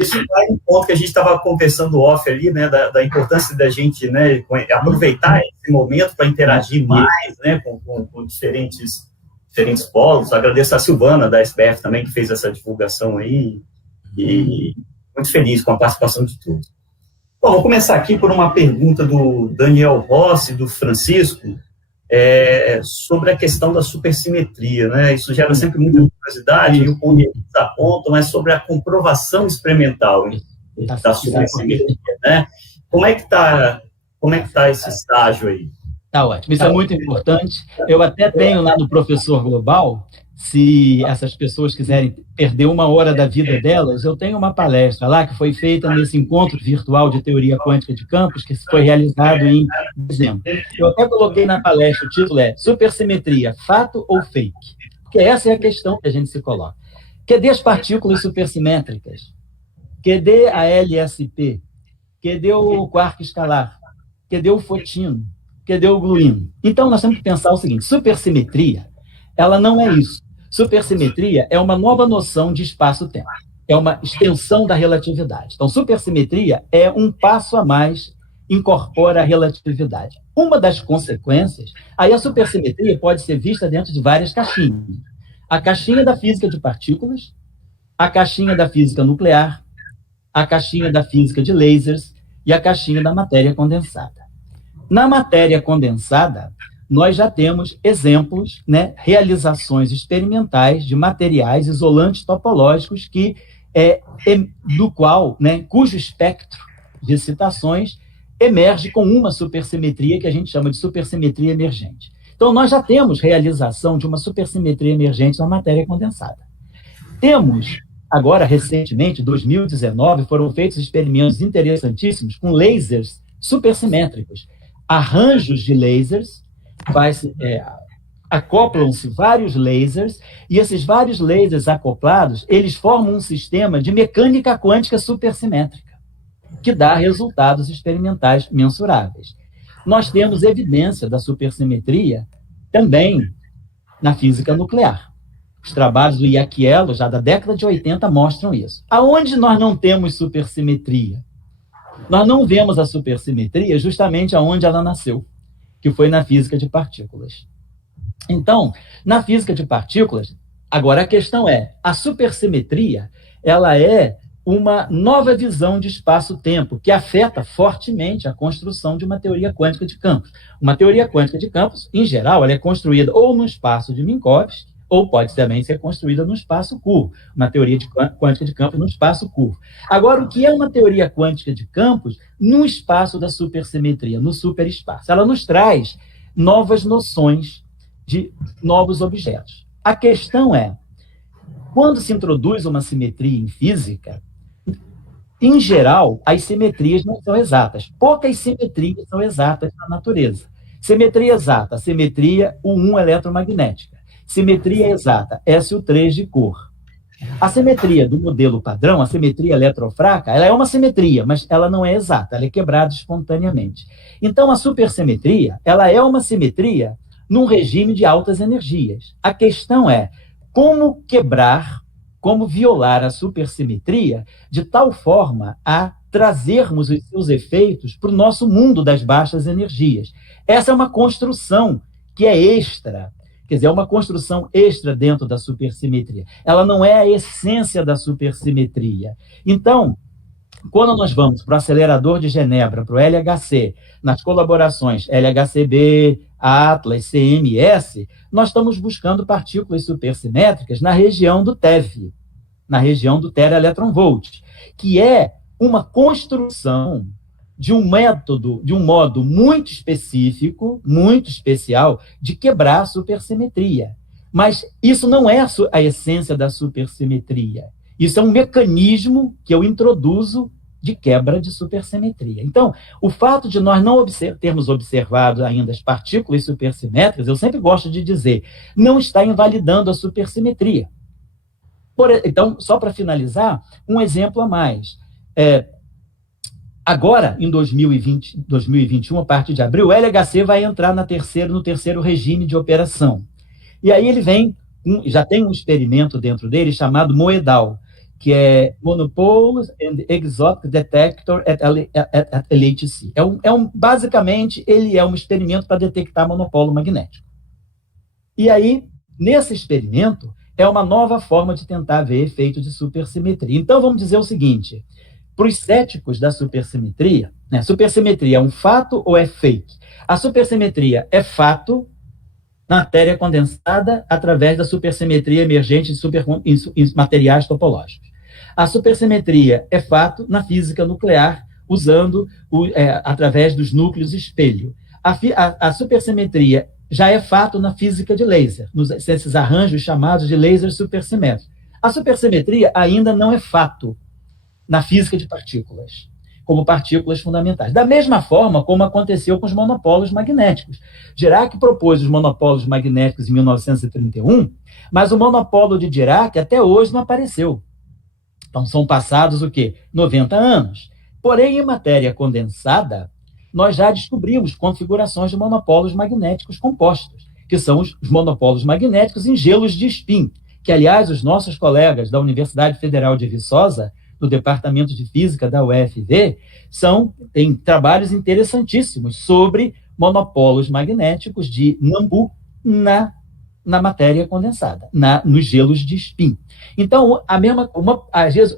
Isso vai em ponto que a gente estava conversando off ali, né, da importância da gente, né, aproveitar esse momento para interagir mais, né, com diferentes polos. Agradeço a Silvana, da SBF, também, que fez essa divulgação aí, e muito feliz com a participação de todos. Bom, vou começar aqui por uma pergunta do Daniel Rossi, do Francisco, sobre a questão da supersimetria, né? Isso gera sempre muita curiosidade, e o ponto que eles apontam é sobre a comprovação experimental da supersimetria, né? Como é que está esse estágio aí? Tá ótimo, isso é muito importante. Eu até tenho lá no Professor Global, se essas pessoas quiserem perder uma hora da vida delas, eu tenho uma palestra lá que foi feita nesse encontro virtual de teoria quântica de campos, que foi realizado em dezembro. Eu até coloquei na palestra, o título é Supersimetria, fato ou fake? Porque essa é a questão que a gente se coloca. Cadê as partículas supersimétricas? Cadê a LSP? Cadê o quark escalar? Cadê o fotino? Cadê o gluíno? Então, nós temos que pensar o seguinte, supersimetria, ela não é isso. Supersimetria é uma nova noção de espaço-tempo. É uma extensão da relatividade. Então, supersimetria é um passo a mais, incorpora a relatividade. Uma das consequências, aí a supersimetria pode ser vista dentro de várias caixinhas. A caixinha da física de partículas, a caixinha da física nuclear, a caixinha da física de lasers e a caixinha da matéria condensada. Na matéria condensada, nós já temos exemplos, né, realizações experimentais de materiais isolantes topológicos que do qual, né, cujo espectro de excitações emerge com uma supersimetria que a gente chama de supersimetria emergente. Então, nós já temos realização de uma supersimetria emergente na matéria condensada. Temos, agora, recentemente, em 2019, foram feitos experimentos interessantíssimos com lasers supersimétricos. Arranjos de lasers, acoplam-se vários lasers, e esses vários lasers acoplados, eles formam um sistema de mecânica quântica supersimétrica, que dá resultados experimentais mensuráveis. Nós temos evidência da supersimetria também na física nuclear. Os trabalhos do Iaquiello, já da década de 80, mostram isso. Aonde nós não temos supersimetria? Nós não vemos a supersimetria justamente aonde ela nasceu, que foi na física de partículas. Então, na física de partículas, agora a questão é, a supersimetria, ela é uma nova visão de espaço-tempo, que afeta fortemente a construção de uma teoria quântica de campos. Uma teoria quântica de campos, em geral, ela é construída ou no espaço de Minkowski, ou pode também ser construída no espaço curvo. Uma teoria quântica de campos no espaço curvo. Agora, o que é uma teoria quântica de campos no espaço da supersimetria, no superespaço? Ela nos traz novas noções de novos objetos. A questão é, quando se introduz uma simetria em física, em geral, as simetrias não são exatas. Poucas simetrias são exatas na natureza. Simetria exata, simetria U1 eletromagnética. Simetria exata, SU3 de cor. A simetria do modelo padrão, a simetria eletrofraca, ela é uma simetria, mas ela não é exata, ela é quebrada espontaneamente. Então, a supersimetria, ela é uma simetria num regime de altas energias. A questão é como quebrar, como violar a supersimetria de tal forma a trazermos os seus efeitos para o nosso mundo das baixas energias. Essa é uma construção que é extra, quer dizer, é uma construção extra dentro da supersimetria. Ela não é a essência da supersimetria. Então, quando nós vamos para o acelerador de Genebra, para o LHC, nas colaborações LHCb, Atlas, CMS, nós estamos buscando partículas supersimétricas na região do TeV, na região do teraelectronvolt, que é uma construção de um método, de um modo muito específico, muito especial, de quebrar a supersimetria. Mas isso não é a essência da supersimetria. Isso é um mecanismo que eu introduzo de quebra de supersimetria. Então, o fato de nós não termos observado ainda as partículas supersimétricas, eu sempre gosto de dizer, não está invalidando a supersimetria. Então, só para finalizar, um exemplo a mais. Agora, em 2021, a partir de abril, o LHC vai entrar no terceiro regime de operação. E aí ele já tem um experimento dentro dele chamado MOEDAL, que é Monopoles and Exotic Detector at LHC. Basicamente, ele é um experimento para detectar monopolo magnético. E aí, nesse experimento, é uma nova forma de tentar ver efeito de supersimetria. Então, vamos dizer o seguinte, para os céticos da supersimetria, né, supersimetria é um fato ou é fake? A supersimetria é fato na matéria condensada através da supersimetria emergente em materiais topológicos. A supersimetria é fato na física nuclear, usando através dos núcleos espelho. A supersimetria já é fato na física de laser, nesses arranjos chamados de laser supersimétrico. A supersimetria ainda não é fato na física de partículas, como partículas fundamentais. Da mesma forma como aconteceu com os monopolos magnéticos. Dirac propôs os monopolos magnéticos em 1931, mas o monopolo de Dirac até hoje não apareceu. Então, são passados o quê? 90 anos. Porém, em matéria condensada, nós já descobrimos configurações de monopolos magnéticos compostos, que são os monopolos magnéticos em gelos de spin, que, aliás, os nossos colegas da Universidade Federal de Viçosa, do Departamento de Física da UFV, têm trabalhos interessantíssimos sobre monopolos magnéticos de Nambu na matéria condensada, nos gelos de spin. Então, às vezes,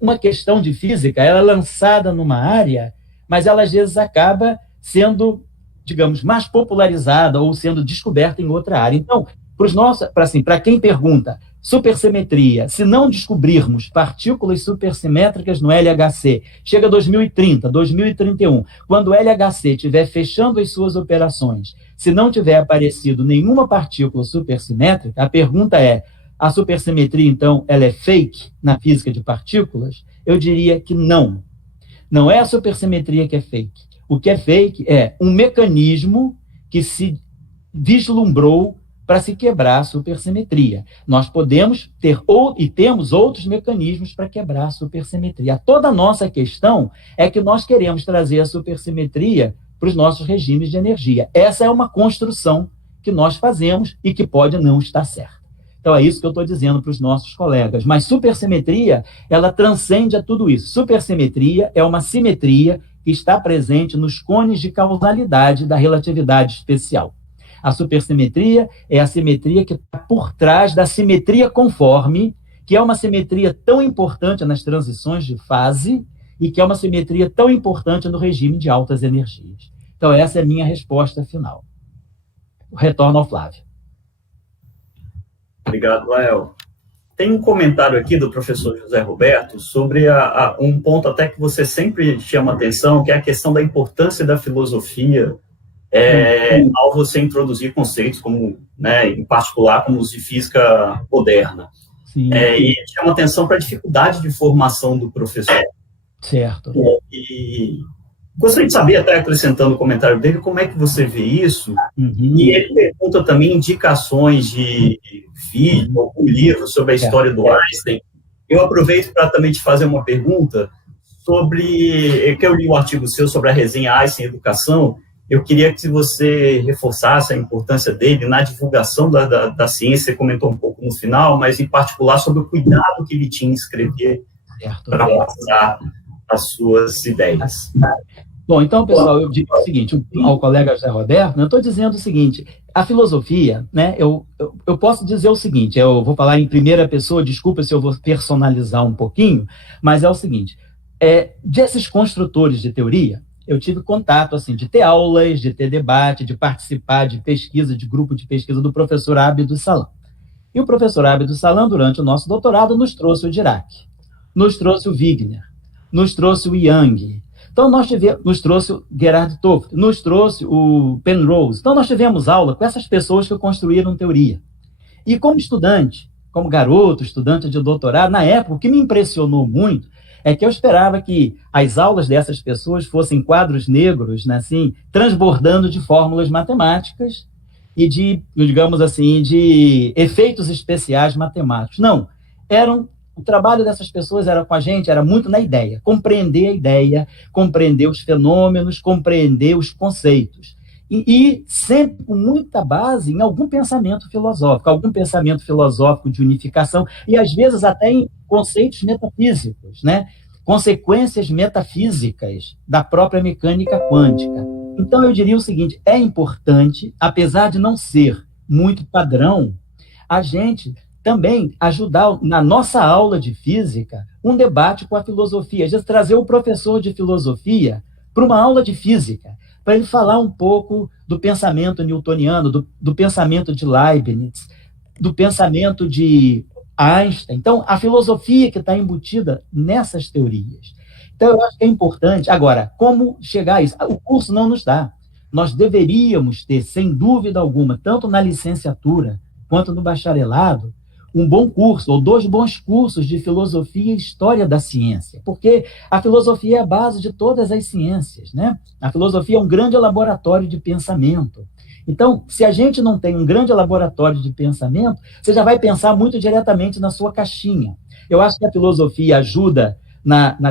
uma questão de física, ela é lançada numa área, mas ela, às vezes, acaba sendo, digamos, mais popularizada ou sendo descoberta em outra área. Então, para quem pergunta, Supersimetria. Se não descobrirmos partículas supersimétricas no LHC, chega 2030, 2031, quando o LHC estiver fechando as suas operações, se não tiver aparecido nenhuma partícula supersimétrica, a pergunta é, a supersimetria, então, ela é fake na física de partículas? Eu diria que não. Não é a supersimetria que é fake. O que é fake é um mecanismo que se vislumbrou para se quebrar a supersimetria. Nós podemos ter e temos outros mecanismos para quebrar a supersimetria. Toda a nossa questão é que nós queremos trazer a supersimetria para os nossos regimes de energia. Essa é uma construção que nós fazemos e que pode não estar certa. Então, é isso que eu estou dizendo para os nossos colegas. Mas supersimetria, ela transcende a tudo isso. Supersimetria é uma simetria que está presente nos cones de causalidade da relatividade especial. A supersimetria é a simetria que está por trás da simetria conforme, que é uma simetria tão importante nas transições de fase e que é uma simetria tão importante no regime de altas energias. Então, essa é a minha resposta final. Retorno ao Flávio. Obrigado, Lael. Tem um comentário aqui do professor José Roberto sobre um ponto até que você sempre chama atenção, que é a questão da importância da filosofia ao você introduzir conceitos como, né, em particular, como os de física moderna. E chama atenção para a dificuldade de formação do professor. Certo. E gostaria de saber, até acrescentando o comentário dele, como é que você vê isso? E ele pergunta também indicações de vídeo, algum livro sobre a história do Einstein. Eu aproveito para também te fazer uma pergunta sobre, que eu li um artigo seu sobre a resenha Einstein em Educação. Eu queria que você reforçasse a importância dele na divulgação da ciência. Você comentou um pouco no final, mas em particular sobre o cuidado que ele tinha em escrever para passar as suas ideias. Bom, então, pessoal, eu digo o seguinte, ao colega José Roberto, eu estou dizendo o seguinte, a filosofia, né, eu posso dizer o seguinte, eu vou falar em primeira pessoa, desculpa se eu vou personalizar um pouquinho, mas é o seguinte, desses construtores de teoria, eu tive contato, assim, de ter aulas, de ter debate, de participar de pesquisa, de grupo de pesquisa do professor Abdo Salam. E o professor Abdo Salam, durante o nosso doutorado, nos trouxe o Dirac, nos trouxe o Wigner, nos trouxe o Young. Então, nos trouxe o Gerhard Toft, nos trouxe o Penrose. Então, nós tivemos aula com essas pessoas que construíram teoria. E como estudante, como garoto, estudante de doutorado, na época, o que me impressionou muito é que eu esperava que as aulas dessas pessoas fossem quadros negros, né, assim, transbordando de fórmulas matemáticas e de, digamos assim, de efeitos especiais matemáticos. Não, o trabalho dessas pessoas era com a gente, era muito na ideia, compreender a ideia, compreender os fenômenos, compreender os conceitos. E sempre com muita base em algum pensamento filosófico de unificação, e às vezes até em conceitos metafísicos, né? Consequências metafísicas da própria mecânica quântica. Então, eu diria o seguinte, é importante, apesar de não ser muito padrão, a gente também ajudar, na nossa aula de física, um debate com a filosofia, às vezes trazer o professor de filosofia para uma aula de física, para ele falar um pouco do pensamento newtoniano, do pensamento de Leibniz, do pensamento de Einstein. Então, a filosofia que está embutida nessas teorias. Então, eu acho que é importante. Agora, como chegar a isso? O curso não nos dá. Nós deveríamos ter, sem dúvida alguma, tanto na licenciatura quanto no bacharelado, um bom curso, ou 2 bons cursos de filosofia e história da ciência, porque a filosofia é a base de todas as ciências, né? A filosofia é um grande laboratório de pensamento. Então, se a gente não tem um grande laboratório de pensamento, você já vai pensar muito diretamente na sua caixinha. Eu acho que a filosofia ajuda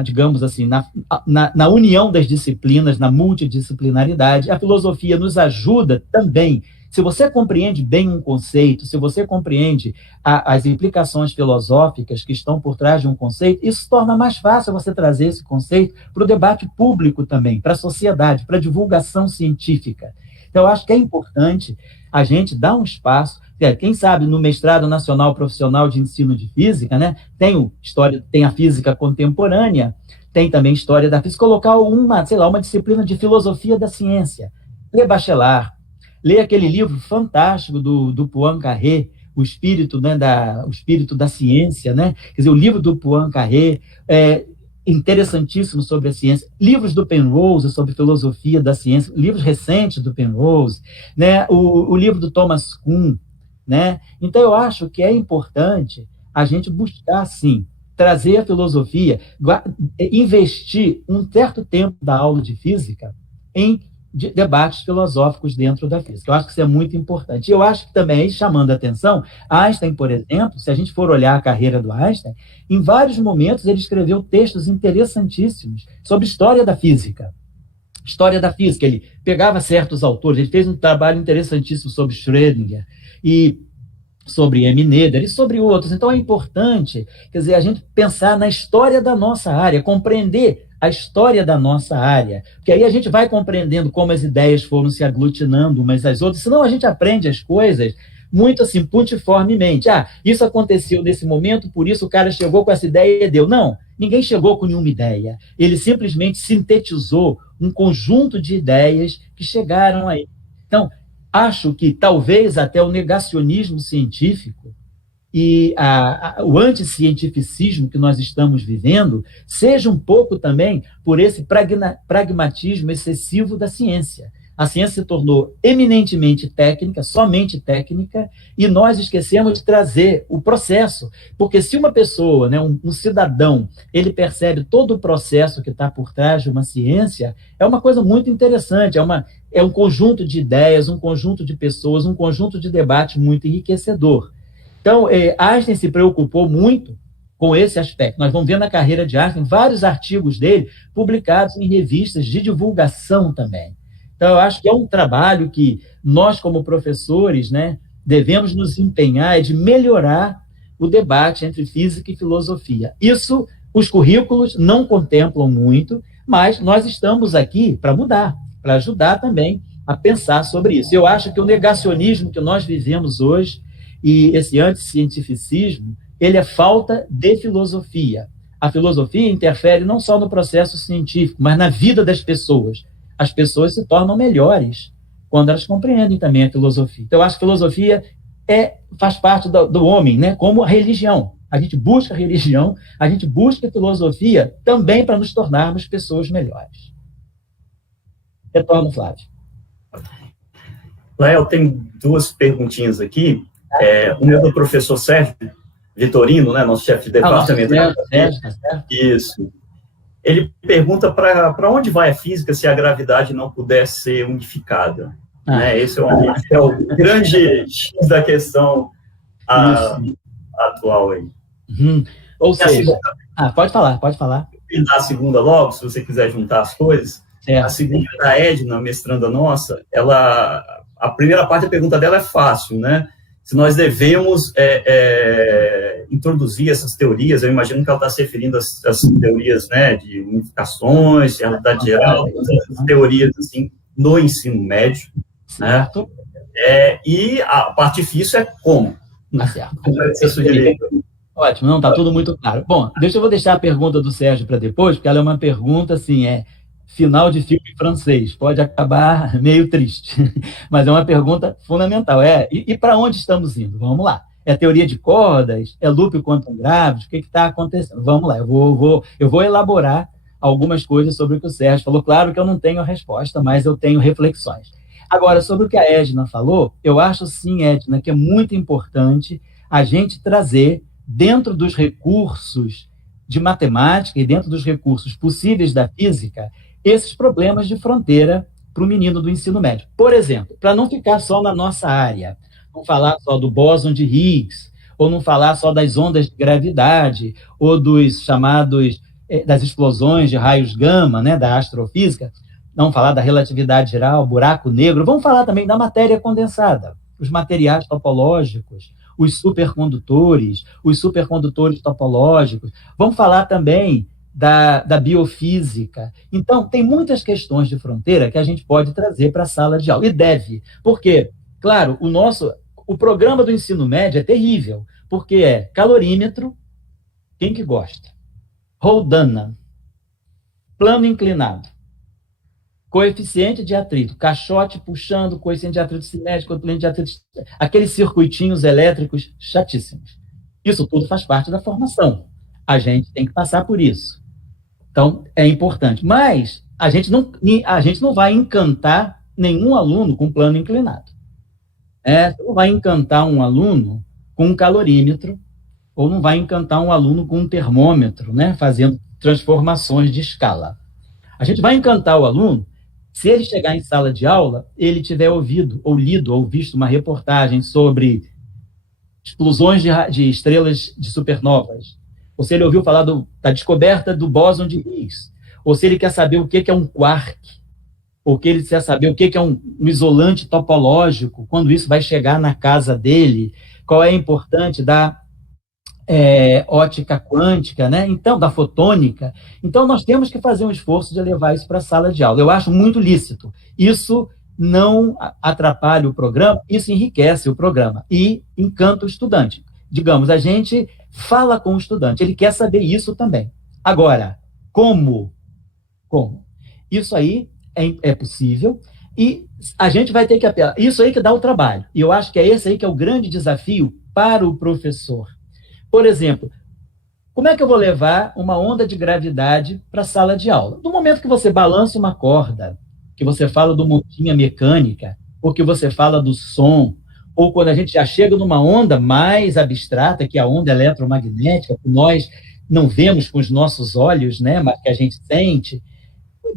digamos assim, na união das disciplinas, na multidisciplinaridade. A filosofia nos ajuda também. Se você compreende bem um conceito, se você compreende as implicações filosóficas que estão por trás de um conceito, isso torna mais fácil você trazer esse conceito para o debate público também, para a sociedade, para a divulgação científica. Então, eu acho que é importante a gente dar um espaço, quem sabe no mestrado nacional profissional de ensino de física, né, tem a física contemporânea, tem também história da física, colocar uma disciplina de filosofia da ciência, ler Bachelard, ler aquele livro fantástico do Poincaré, o espírito, né, o espírito da ciência, né? Quer dizer, o livro do Poincaré é interessantíssimo sobre a ciência, livros do Penrose sobre filosofia da ciência, livros recentes do Penrose, né? O livro do Thomas Kuhn, né? Então, eu acho que é importante a gente buscar, sim, trazer a filosofia, investir um certo tempo da aula de física em debates filosóficos dentro da física. Eu acho que isso é muito importante. Eu acho que também, chamando a atenção, Einstein, por exemplo, se a gente for olhar a carreira do Einstein, em vários momentos ele escreveu textos interessantíssimos sobre história da física. História da física, ele pegava certos autores, ele fez um trabalho interessantíssimo sobre Schrödinger e sobre M. Noether e sobre outros. Então, é importante, quer dizer, a gente pensar na história da nossa área, compreender a história da nossa área, porque aí a gente vai compreendendo como as ideias foram se aglutinando umas às outras, senão a gente aprende as coisas muito assim, putiformemente. Isso aconteceu nesse momento, por isso o cara chegou com essa ideia e deu. Não, ninguém chegou com nenhuma ideia. Ele simplesmente sintetizou um conjunto de ideias que chegaram aí. Então, acho que talvez até o negacionismo científico e o anticientificismo que nós estamos vivendo seja um pouco também por esse pragmatismo excessivo da ciência. A ciência se tornou eminentemente técnica, somente técnica, e nós esquecemos de trazer o processo. Porque se uma pessoa, né, um cidadão, ele percebe todo o processo que está por trás de uma ciência, é uma coisa muito interessante, é um conjunto de ideias, um conjunto de pessoas, um conjunto de debates muito enriquecedor. Então, Einstein se preocupou muito com esse aspecto. Nós vamos ver na carreira de Einstein vários artigos dele publicados em revistas de divulgação também. Então, eu acho que é um trabalho que nós, como professores, né, devemos nos empenhar de melhorar o debate entre física e filosofia. Isso, os currículos não contemplam muito, mas nós estamos aqui para mudar, para ajudar também a pensar sobre isso. Eu acho que o negacionismo que nós vivemos hoje e esse anticientificismo, ele é falta de filosofia. A filosofia interfere não só no processo científico, mas na vida das pessoas. As pessoas se tornam melhores quando elas compreendem também a filosofia. Então, eu acho que a filosofia faz parte do homem, né? Como a religião. A gente busca a religião, a gente busca a filosofia também para nos tornarmos pessoas melhores. Retorno, Flávio. Lael, tem duas perguntinhas aqui. Uma é do professor Sérgio Vitorino, né, nosso chefe de departamento. Sérgio, tá certo? Isso. Ele pergunta para onde vai a física se a gravidade não puder ser unificada. Né? Esse é o grande X da questão atual aí. Ou seja, pode falar. E a segunda logo, se você quiser juntar as coisas. Certo. A segunda da Edna, mestranda nossa, a primeira parte da pergunta dela é fácil, né? Se nós devemos introduzir essas teorias, eu imagino que ela está se referindo às teorias, né, de unificações, realidade geral, essas teorias assim, no ensino médio, né? E a parte difícil é como. Tá certo. Ótimo, não, está tudo muito claro. Bom, eu vou deixar a pergunta do Sérgio para depois, porque ela é uma pergunta, assim, final de filme francês, pode acabar meio triste, mas é uma pergunta fundamental. E para onde estamos indo? Vamos lá. É teoria de cordas? É loop quantum gravity? O que está acontecendo? Vamos lá, eu vou elaborar algumas coisas sobre o que o Sérgio falou. Claro que eu não tenho a resposta, mas eu tenho reflexões. Agora, sobre o que a Edna falou, eu acho sim, Edna, que é muito importante a gente trazer dentro dos recursos de matemática e dentro dos recursos possíveis da física esses problemas de fronteira para o menino do ensino médio. Por exemplo, para não ficar só na nossa área, não falar só do bóson de Higgs, ou não falar só das ondas de gravidade, ou dos chamados, das explosões de raios gama, né, da astrofísica, não falar da relatividade geral, buraco negro, vamos falar também da matéria condensada, os materiais topológicos, os supercondutores topológicos, vamos falar também da biofísica. Então, tem muitas questões de fronteira que a gente pode trazer para a sala de aula, e deve, porque, claro, o programa do ensino médio é terrível, porque é calorímetro, quem que gosta? Roldana, plano inclinado, coeficiente de atrito, caixote puxando, coeficiente de atrito cinético, coeficiente de atrito, aqueles circuitinhos elétricos chatíssimos. Isso tudo faz parte da formação. A gente tem que passar por isso. Então, é importante. Mas a gente não vai encantar nenhum aluno com plano inclinado. Você não vai encantar um aluno com um calorímetro, ou não vai encantar um aluno com um termômetro, né, fazendo transformações de escala. A gente vai encantar o aluno se ele chegar em sala de aula, ele tiver ouvido, ou lido, ou visto uma reportagem sobre explosões de estrelas de supernovas, ou se ele ouviu falar da descoberta do bóson de Higgs, ou se ele quer saber o que é um quark, ou que ele quer saber o que é um isolante topológico, quando isso vai chegar na casa dele, qual é a importância da ótica quântica, né? Então, da fotônica. Então, nós temos que fazer um esforço de levar isso para a sala de aula. Eu acho muito lícito. Isso não atrapalha o programa, isso enriquece o programa e encanta o estudante. Digamos, a gente fala com o estudante, ele quer saber isso também. Agora, como? Como? Isso aí é possível e a gente vai ter que apelar. Isso aí que dá o trabalho. E eu acho que é esse aí que é o grande desafio para o professor. Por exemplo, como é que eu vou levar uma onda de gravidade para a sala de aula? No momento que você balança uma corda, que você fala do montinha mecânica, ou que você fala do som, ou quando a gente já chega numa onda mais abstrata, que é a onda eletromagnética, que nós não vemos com os nossos olhos, né, mas que a gente sente,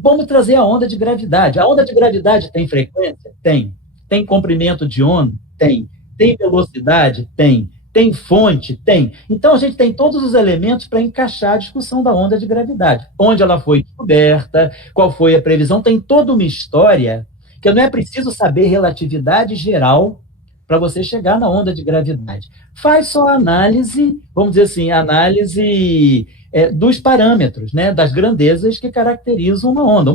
vamos trazer a onda de gravidade. A onda de gravidade tem frequência? Tem. Tem comprimento de onda? Tem. Tem velocidade? Tem. Tem fonte? Tem. Então, a gente tem todos os elementos para encaixar a discussão da onda de gravidade. Onde ela foi descoberta, qual foi a previsão, tem toda uma história que não é preciso saber relatividade geral para você chegar na onda de gravidade. Faz só análise, vamos dizer assim, análise dos parâmetros, né, das grandezas que caracterizam uma onda.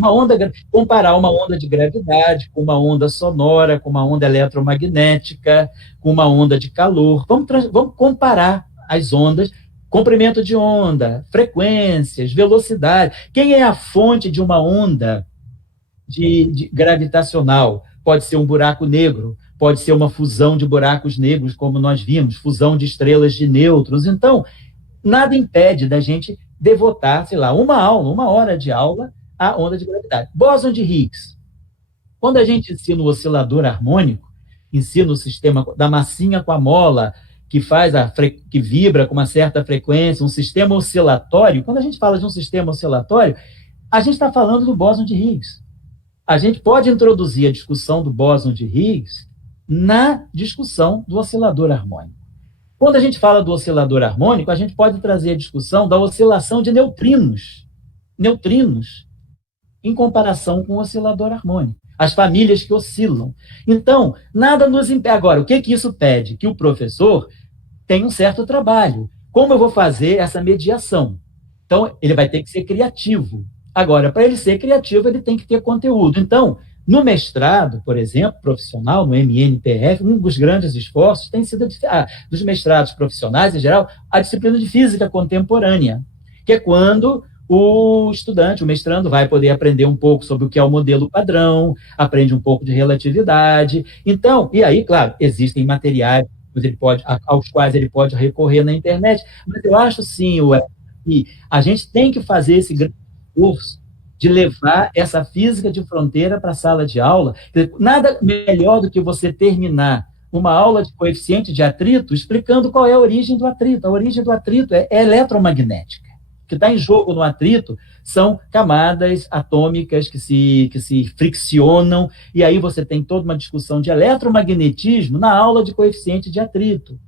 Comparar uma onda de gravidade com uma onda sonora, com uma onda eletromagnética, com uma onda de calor. Vamos comparar as ondas, comprimento de onda, frequências, velocidade. Quem é a fonte de uma onda de gravitacional? Pode ser um buraco negro, pode ser uma fusão de buracos negros, como nós vimos, fusão de estrelas de nêutrons. Então, nada impede da gente devotar, sei lá, uma hora de aula à onda de gravidade. Bóson de Higgs. Quando a gente ensina o oscilador harmônico, ensina o sistema da massinha com a mola, que vibra com uma certa frequência, um sistema oscilatório. Quando a gente fala de um sistema oscilatório, a gente está falando do bóson de Higgs. A gente pode introduzir a discussão do bóson de Higgs na discussão do oscilador harmônico. Quando a gente fala do oscilador harmônico, a gente pode trazer a discussão da oscilação de neutrinos em comparação com o oscilador harmônico, as famílias que oscilam. Então, nada nos impede. Agora, o que isso pede? Que o professor tenha um certo trabalho. Como eu vou fazer essa mediação? Então, ele vai ter que ser criativo. Agora, para ele ser criativo, ele tem que ter conteúdo. Então, no mestrado, por exemplo, profissional, no MNPF, um dos grandes esforços tem sido, dos mestrados profissionais, em geral, a disciplina de física contemporânea, que é quando o estudante, o mestrando, vai poder aprender um pouco sobre o que é o modelo padrão, aprende um pouco de relatividade. Então, e aí, claro, existem materiais aos quais ele pode recorrer na internet, mas eu acho, sim, que a gente tem que fazer esse grande esforço de levar essa física de fronteira para a sala de aula. Nada melhor do que você terminar uma aula de coeficiente de atrito explicando qual é a origem do atrito. A origem do atrito é eletromagnética. O que está em jogo no atrito são camadas atômicas que se friccionam, e aí você tem toda uma discussão de eletromagnetismo na aula de coeficiente de atrito.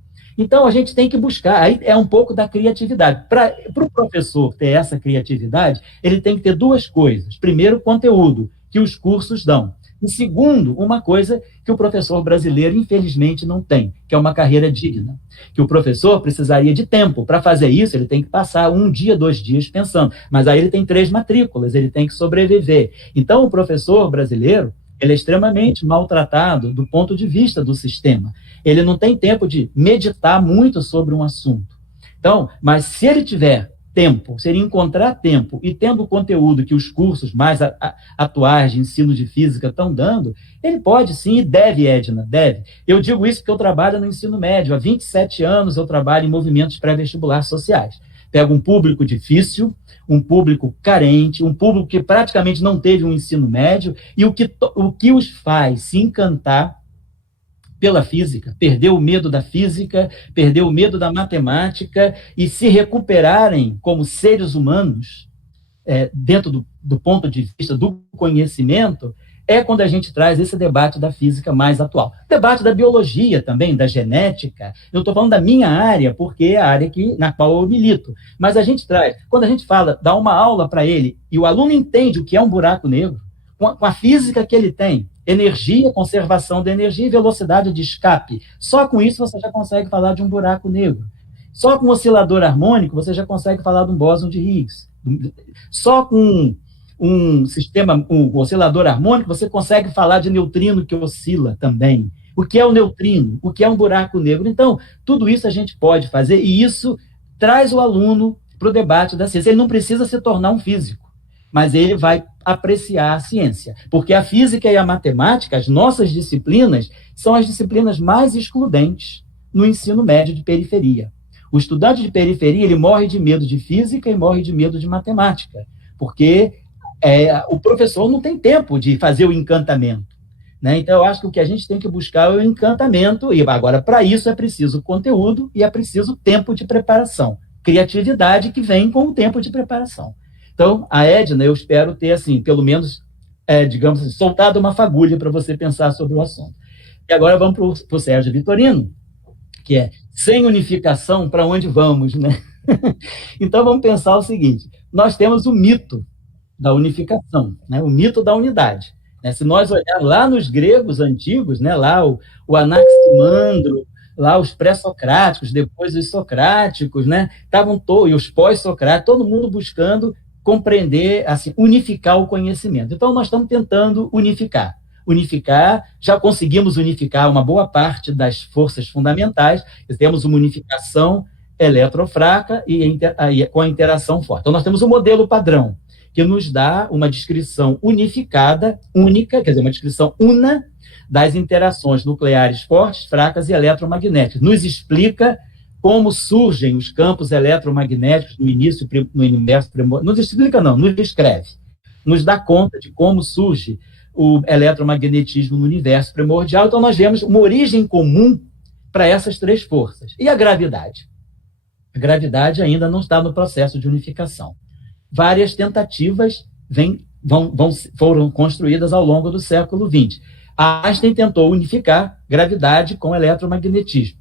Então, a gente tem que buscar, aí é um pouco da criatividade. Para o professor ter essa criatividade, ele tem que ter duas coisas. Primeiro, conteúdo, que os cursos dão. E segundo, uma coisa que o professor brasileiro, infelizmente, não tem, que é uma carreira digna. Que o professor precisaria de tempo. Para fazer isso, ele tem que passar 1 dia, 2 dias pensando. Mas aí ele tem 3 matrículas, ele tem que sobreviver. Então, o professor brasileiro, ele é extremamente maltratado do ponto de vista do sistema. Ele não tem tempo de meditar muito sobre um assunto. Então, mas se ele tiver tempo, seria encontrar tempo, e tendo o conteúdo que os cursos mais atuais de ensino de física estão dando, ele pode sim e deve, Edna, deve. Eu digo isso porque eu trabalho no ensino médio, há 27 anos eu trabalho em movimentos pré-vestibular sociais. Pego um público difícil, um público carente, um público que praticamente não teve um ensino médio, e o que os faz se encantar pela física, perder o medo da física, perder o medo da matemática e se recuperarem como seres humanos, dentro do ponto de vista do conhecimento, é quando a gente traz esse debate da física mais atual. Debate da biologia também, da genética. Eu estou falando da minha área, porque é a área na qual eu milito. Mas a gente traz, quando a gente fala, dá uma aula para ele, e o aluno entende o que é um buraco negro, com a física que ele tem, energia, conservação da energia e velocidade de escape. Só com isso você já consegue falar de um buraco negro. Só com um oscilador harmônico você já consegue falar de um bóson de Higgs. Só com um oscilador harmônico você consegue falar de neutrino que oscila também. O que é o neutrino? O que é um buraco negro? Então, tudo isso a gente pode fazer, e isso traz o aluno para o debate da ciência. Ele não precisa se tornar um físico, mas ele vai apreciar a ciência. Porque a física e a matemática, as nossas disciplinas, são as disciplinas mais excludentes no ensino médio de periferia. O estudante de periferia, ele morre de medo de física e morre de medo de matemática, porque o professor não tem tempo de fazer o encantamento, né? Então, eu acho que o que a gente tem que buscar é o encantamento, e agora, para isso, é preciso conteúdo e é preciso tempo de preparação. Criatividade que vem com o tempo de preparação. Então, a Edna, eu espero ter, assim, pelo menos, digamos assim, soltado uma fagulha para você pensar sobre o assunto. E agora vamos para o Sérgio Vitorino, que é, sem unificação, para onde vamos, né? Então, vamos pensar o seguinte, nós temos o mito da unificação, né? O mito da unidade. Né? Se nós olharmos lá nos gregos antigos, né? Lá o Anaximandro, lá os pré-socráticos, depois os socráticos, né? E os pós-socráticos, todo mundo buscando compreender, assim, unificar o conhecimento. Então, nós estamos tentando unificar, já conseguimos unificar uma boa parte das forças fundamentais, temos uma unificação eletrofraca e com a interação forte. Então, nós temos um modelo padrão, que nos dá uma descrição unificada, única, quer dizer, uma descrição una das interações nucleares fortes, fracas e eletromagnéticas. Nos explica como surgem os campos eletromagnéticos no universo primordial. Nos explica, não, nos descreve. Nos dá conta de como surge o eletromagnetismo no universo primordial. Então, nós vemos uma origem comum para essas três forças. E a gravidade? A gravidade ainda não está no processo de unificação. Várias tentativas foram construídas ao longo do século XX. Einstein tentou unificar gravidade com eletromagnetismo,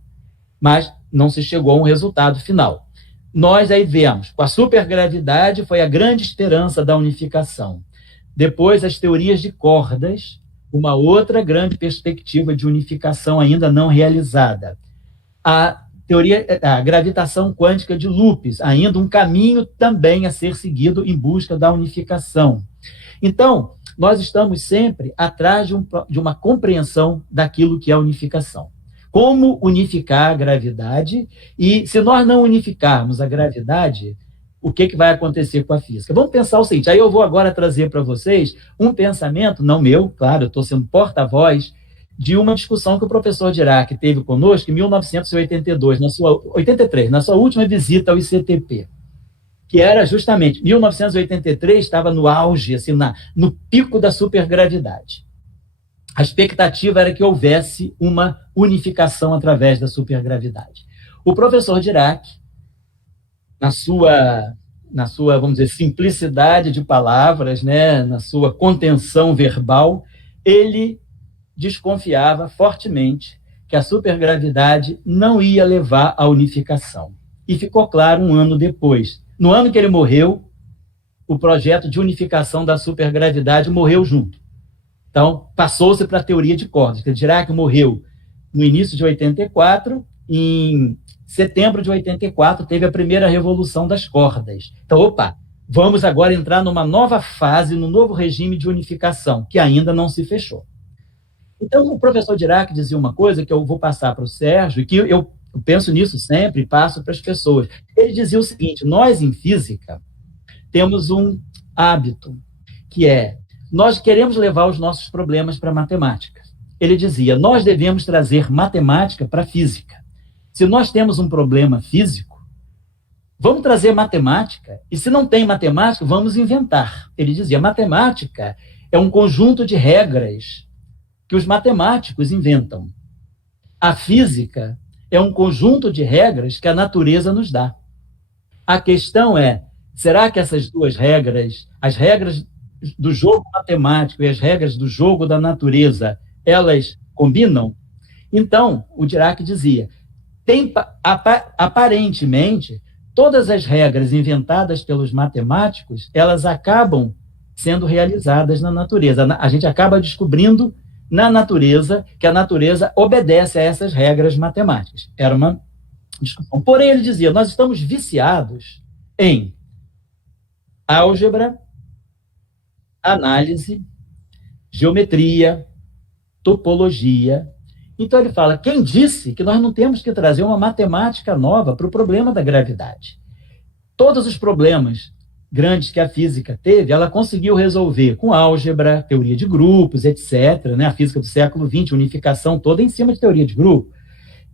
mas não se chegou a um resultado final. Nós aí vemos, com a supergravidade foi a grande esperança da unificação. Depois, as teorias de cordas, uma outra grande perspectiva de unificação ainda não realizada. A gravitação quântica de loops, ainda um caminho também a ser seguido em busca da unificação. Então, nós estamos sempre atrás de uma compreensão daquilo que é a unificação. Como unificar a gravidade, e se nós não unificarmos a gravidade, o que vai acontecer com a física? Vamos pensar o seguinte, aí eu vou agora trazer para vocês um pensamento, não meu, claro, eu estou sendo porta-voz, de uma discussão que o professor Dirac teve conosco em 1982, 83, na sua última visita ao ICTP, que era justamente, 1983 estava no auge, assim, no pico da supergravidade. A expectativa era que houvesse uma unificação através da supergravidade. O professor Dirac, na sua, vamos dizer, simplicidade de palavras, né, na sua contenção verbal, ele desconfiava fortemente que a supergravidade não ia levar à unificação. E ficou claro um ano depois. No ano que ele morreu, o projeto de unificação da supergravidade morreu junto. Então, passou-se para a teoria de cordas. Dirac morreu no início de 84, em setembro de 84, teve a primeira revolução das cordas. Então, vamos agora entrar numa nova fase, num novo regime de unificação, que ainda não se fechou. Então, o professor Dirac dizia uma coisa que eu vou passar para o Sérgio, e que eu Eu penso nisso sempre e passo para as pessoas. Ele dizia o seguinte: nós, em física, temos um hábito, que é, nós queremos levar os nossos problemas para a matemática. Ele dizia, nós devemos trazer matemática para a física. Se nós temos um problema físico, vamos trazer matemática, e se não tem matemática, vamos inventar. Ele dizia, matemática é um conjunto de regras que os matemáticos inventam. A física é um conjunto de regras que a natureza nos dá. A questão é, será que essas duas regras, as regras do jogo matemático e as regras do jogo da natureza, elas combinam? Então, o Dirac dizia, aparentemente, todas as regras inventadas pelos matemáticos, elas acabam sendo realizadas na natureza. A gente acaba descobrindo na natureza que a natureza obedece a essas regras matemáticas. Era uma discussão. Porém, ele dizia, nós estamos viciados em álgebra, análise, geometria, topologia. Então, ele fala, quem disse que nós não temos que trazer uma matemática nova para o problema da gravidade? Todos os problemas grandes que a física teve, ela conseguiu resolver com álgebra, teoria de grupos, etc., né? A física do século XX, unificação toda em cima de teoria de grupo.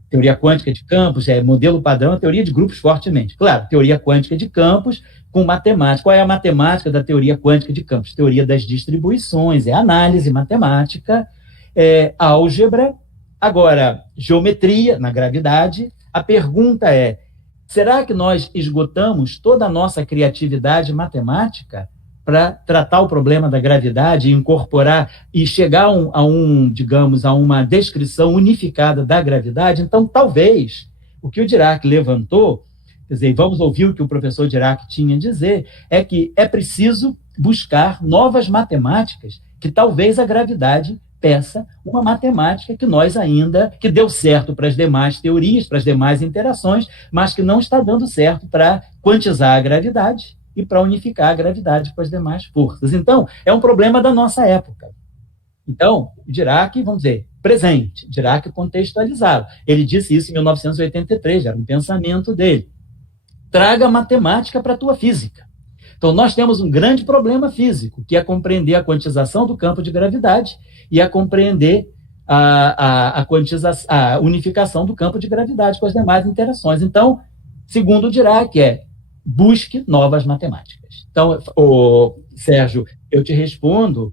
Teoria quântica de campos, modelo padrão, teoria de grupos fortemente. Claro, teoria quântica de campos com matemática. Qual é a matemática da teoria quântica de campos? Teoria das distribuições, análise matemática, álgebra. Agora, geometria na gravidade. A pergunta é, será que nós esgotamos toda a nossa criatividade matemática para tratar o problema da gravidade, incorporar e chegar digamos, a uma descrição unificada da gravidade? Então, talvez, o que o Dirac levantou, quer dizer, vamos ouvir o que o professor Dirac tinha a dizer, é que é preciso buscar novas matemáticas, que talvez a gravidade peça uma matemática que nós ainda, que deu certo para as demais teorias, para as demais interações, mas que não está dando certo para quantizar a gravidade e para unificar a gravidade com as demais forças. Então, é um problema da nossa época. Então, Dirac, vamos dizer, presente, Dirac contextualizado. Ele disse isso em 1983, era um pensamento dele. Traga matemática para a tua física. Então, nós temos um grande problema físico, que é compreender a quantização do campo de gravidade e a compreender a unificação do campo de gravidade com as demais interações. Então, segundo o Dirac, busque novas matemáticas. Então, Sérgio, eu te respondo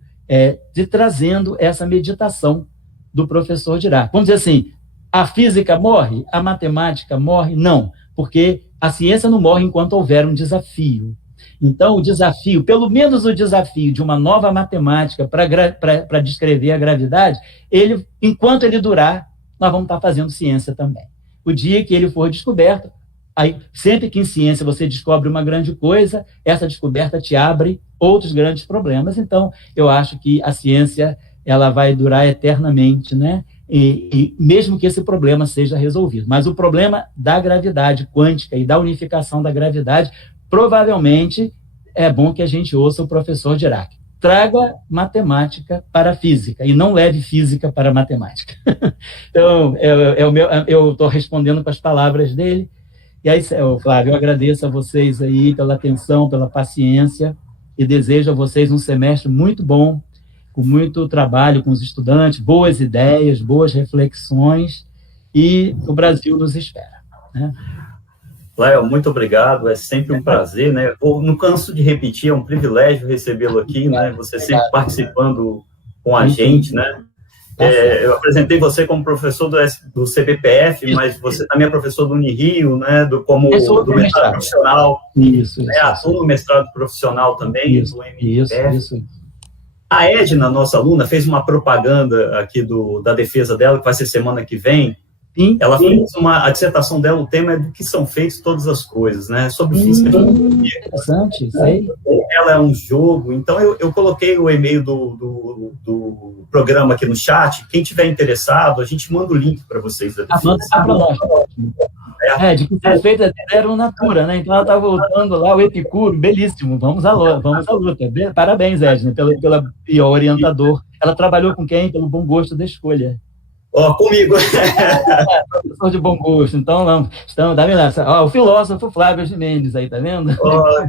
trazendo essa meditação do professor Dirac. Vamos dizer assim, a física morre? A matemática morre? Não, porque a ciência não morre enquanto houver um desafio. Então, o desafio, pelo menos o desafio de uma nova matemática para descrever a gravidade, enquanto ele durar, nós vamos estar fazendo ciência também. O dia que ele for descoberto, aí, sempre que em ciência você descobre uma grande coisa, essa descoberta te abre outros grandes problemas. Então, eu acho que a ciência ela vai durar eternamente, né? E mesmo que esse problema seja resolvido. Mas o problema da gravidade quântica e da unificação da gravidade, provavelmente é bom que a gente ouça o professor Dirac. Traga matemática para a física e não leve física para a matemática. Então, eu estou respondendo com as palavras dele. E aí, Flávio, eu agradeço a vocês aí pela atenção, pela paciência e desejo a vocês um semestre muito bom, com muito trabalho com os estudantes, boas ideias, boas reflexões, e o Brasil nos espera, né? Léo, muito obrigado, é sempre um prazer, né? Eu não canso de repetir, é um privilégio recebê-lo aqui, né? Você sempre participando com a gente, né? Eu apresentei você como professor do CBPF, mas você também é professor do Unirio, né? Do mestrado profissional. Isso. Atua no mestrado profissional também, do MPF. Isso. A Edna, nossa aluna, fez uma propaganda aqui da defesa dela, que vai ser semana que vem. Sim, ela fez a dissertação dela, o tema é do que são feitas todas as coisas, né? Sobre física. Interessante, sei. Ela é um jogo, então eu coloquei o e-mail do programa aqui no chat. Quem tiver interessado, a gente manda o link para vocês. Manda para nós. De que foi feita era o Natura, né? Então ela está voltando lá, o Epicuro, belíssimo. Vamos à luta. Parabéns, Edna, pela orientador. Ela trabalhou com quem? Pelo bom gosto da escolha. Comigo. Professor de bom gosto. Então, estamos, tá vendo? O filósofo Flávio Gimenez aí, tá vendo?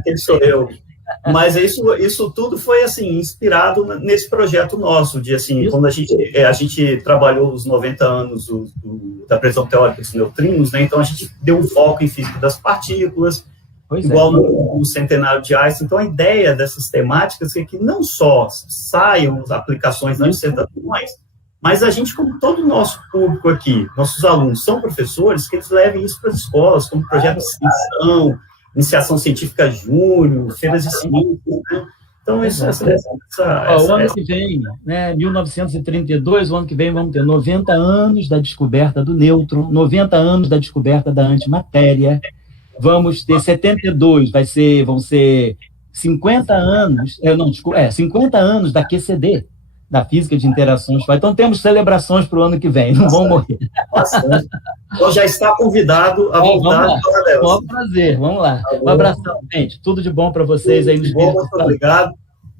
Quem sou eu? Mas isso tudo foi, assim, inspirado nesse projeto nosso, de, assim, quando a gente trabalhou os 90 anos da previsão teórica dos neutrinos, né? Então a gente deu um foco em física das partículas, igual no centenário de Einstein. Então a ideia dessas temáticas é que não só saiam as aplicações nas dissertações, mas a gente, como todo o nosso público aqui, nossos alunos são professores, que eles levem isso para as escolas, como projeto de extensão, iniciação científica júnior, feiras de ciências, né? Então, o ano que vem, né, 1932, o ano que vem vamos ter 90 anos da descoberta do nêutron, 90 anos da descoberta da antimatéria, vamos ter 72, vão ser 50 anos, 50 anos da QCD, da física de interações. Então, temos celebrações para o ano que vem, não vão morrer. Bastante. Então, já está convidado a voltar. Com um prazer, vamos lá. Um abração, gente. Tudo de bom para vocês aí nos vídeos. Muito obrigado.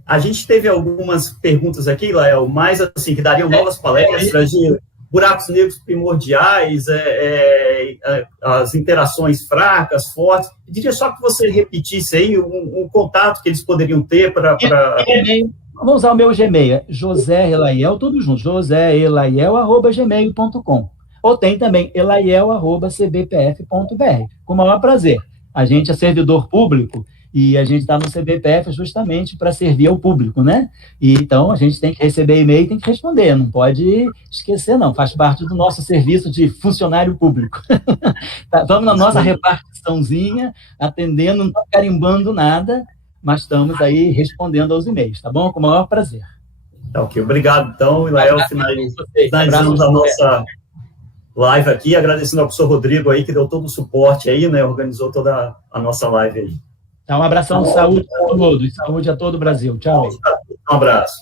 A gente teve algumas perguntas aqui, Lael, mais assim, que dariam novas palestras de buracos negros primordiais, as interações fracas, fortes. Eu diria só que você repetisse aí um contato que eles poderiam ter para... Vamos usar o meu Gmail, José Elaiel, tudo junto, joséelaiel@gmail.com. Ou tem também elaiel@cbpf.br. Com o maior prazer. A gente é servidor público e a gente está no CBPF justamente para servir ao público, né? E, então, a gente tem que receber e-mail e tem que responder, não pode esquecer, não. Faz parte do nosso serviço de funcionário público. Vamos na nossa repartiçãozinha, atendendo, não está carimbando nada, mas estamos aí respondendo aos e-mails, tá bom? Com o maior prazer. Tá, ok. Obrigado, então, Lael, finalizamos a nossa live aqui, agradecendo ao professor Rodrigo aí, que deu todo o suporte aí, né, organizou toda a nossa live aí. Tá, um abração de saúde a todos, saúde a todo o Brasil. Tchau. Um abraço.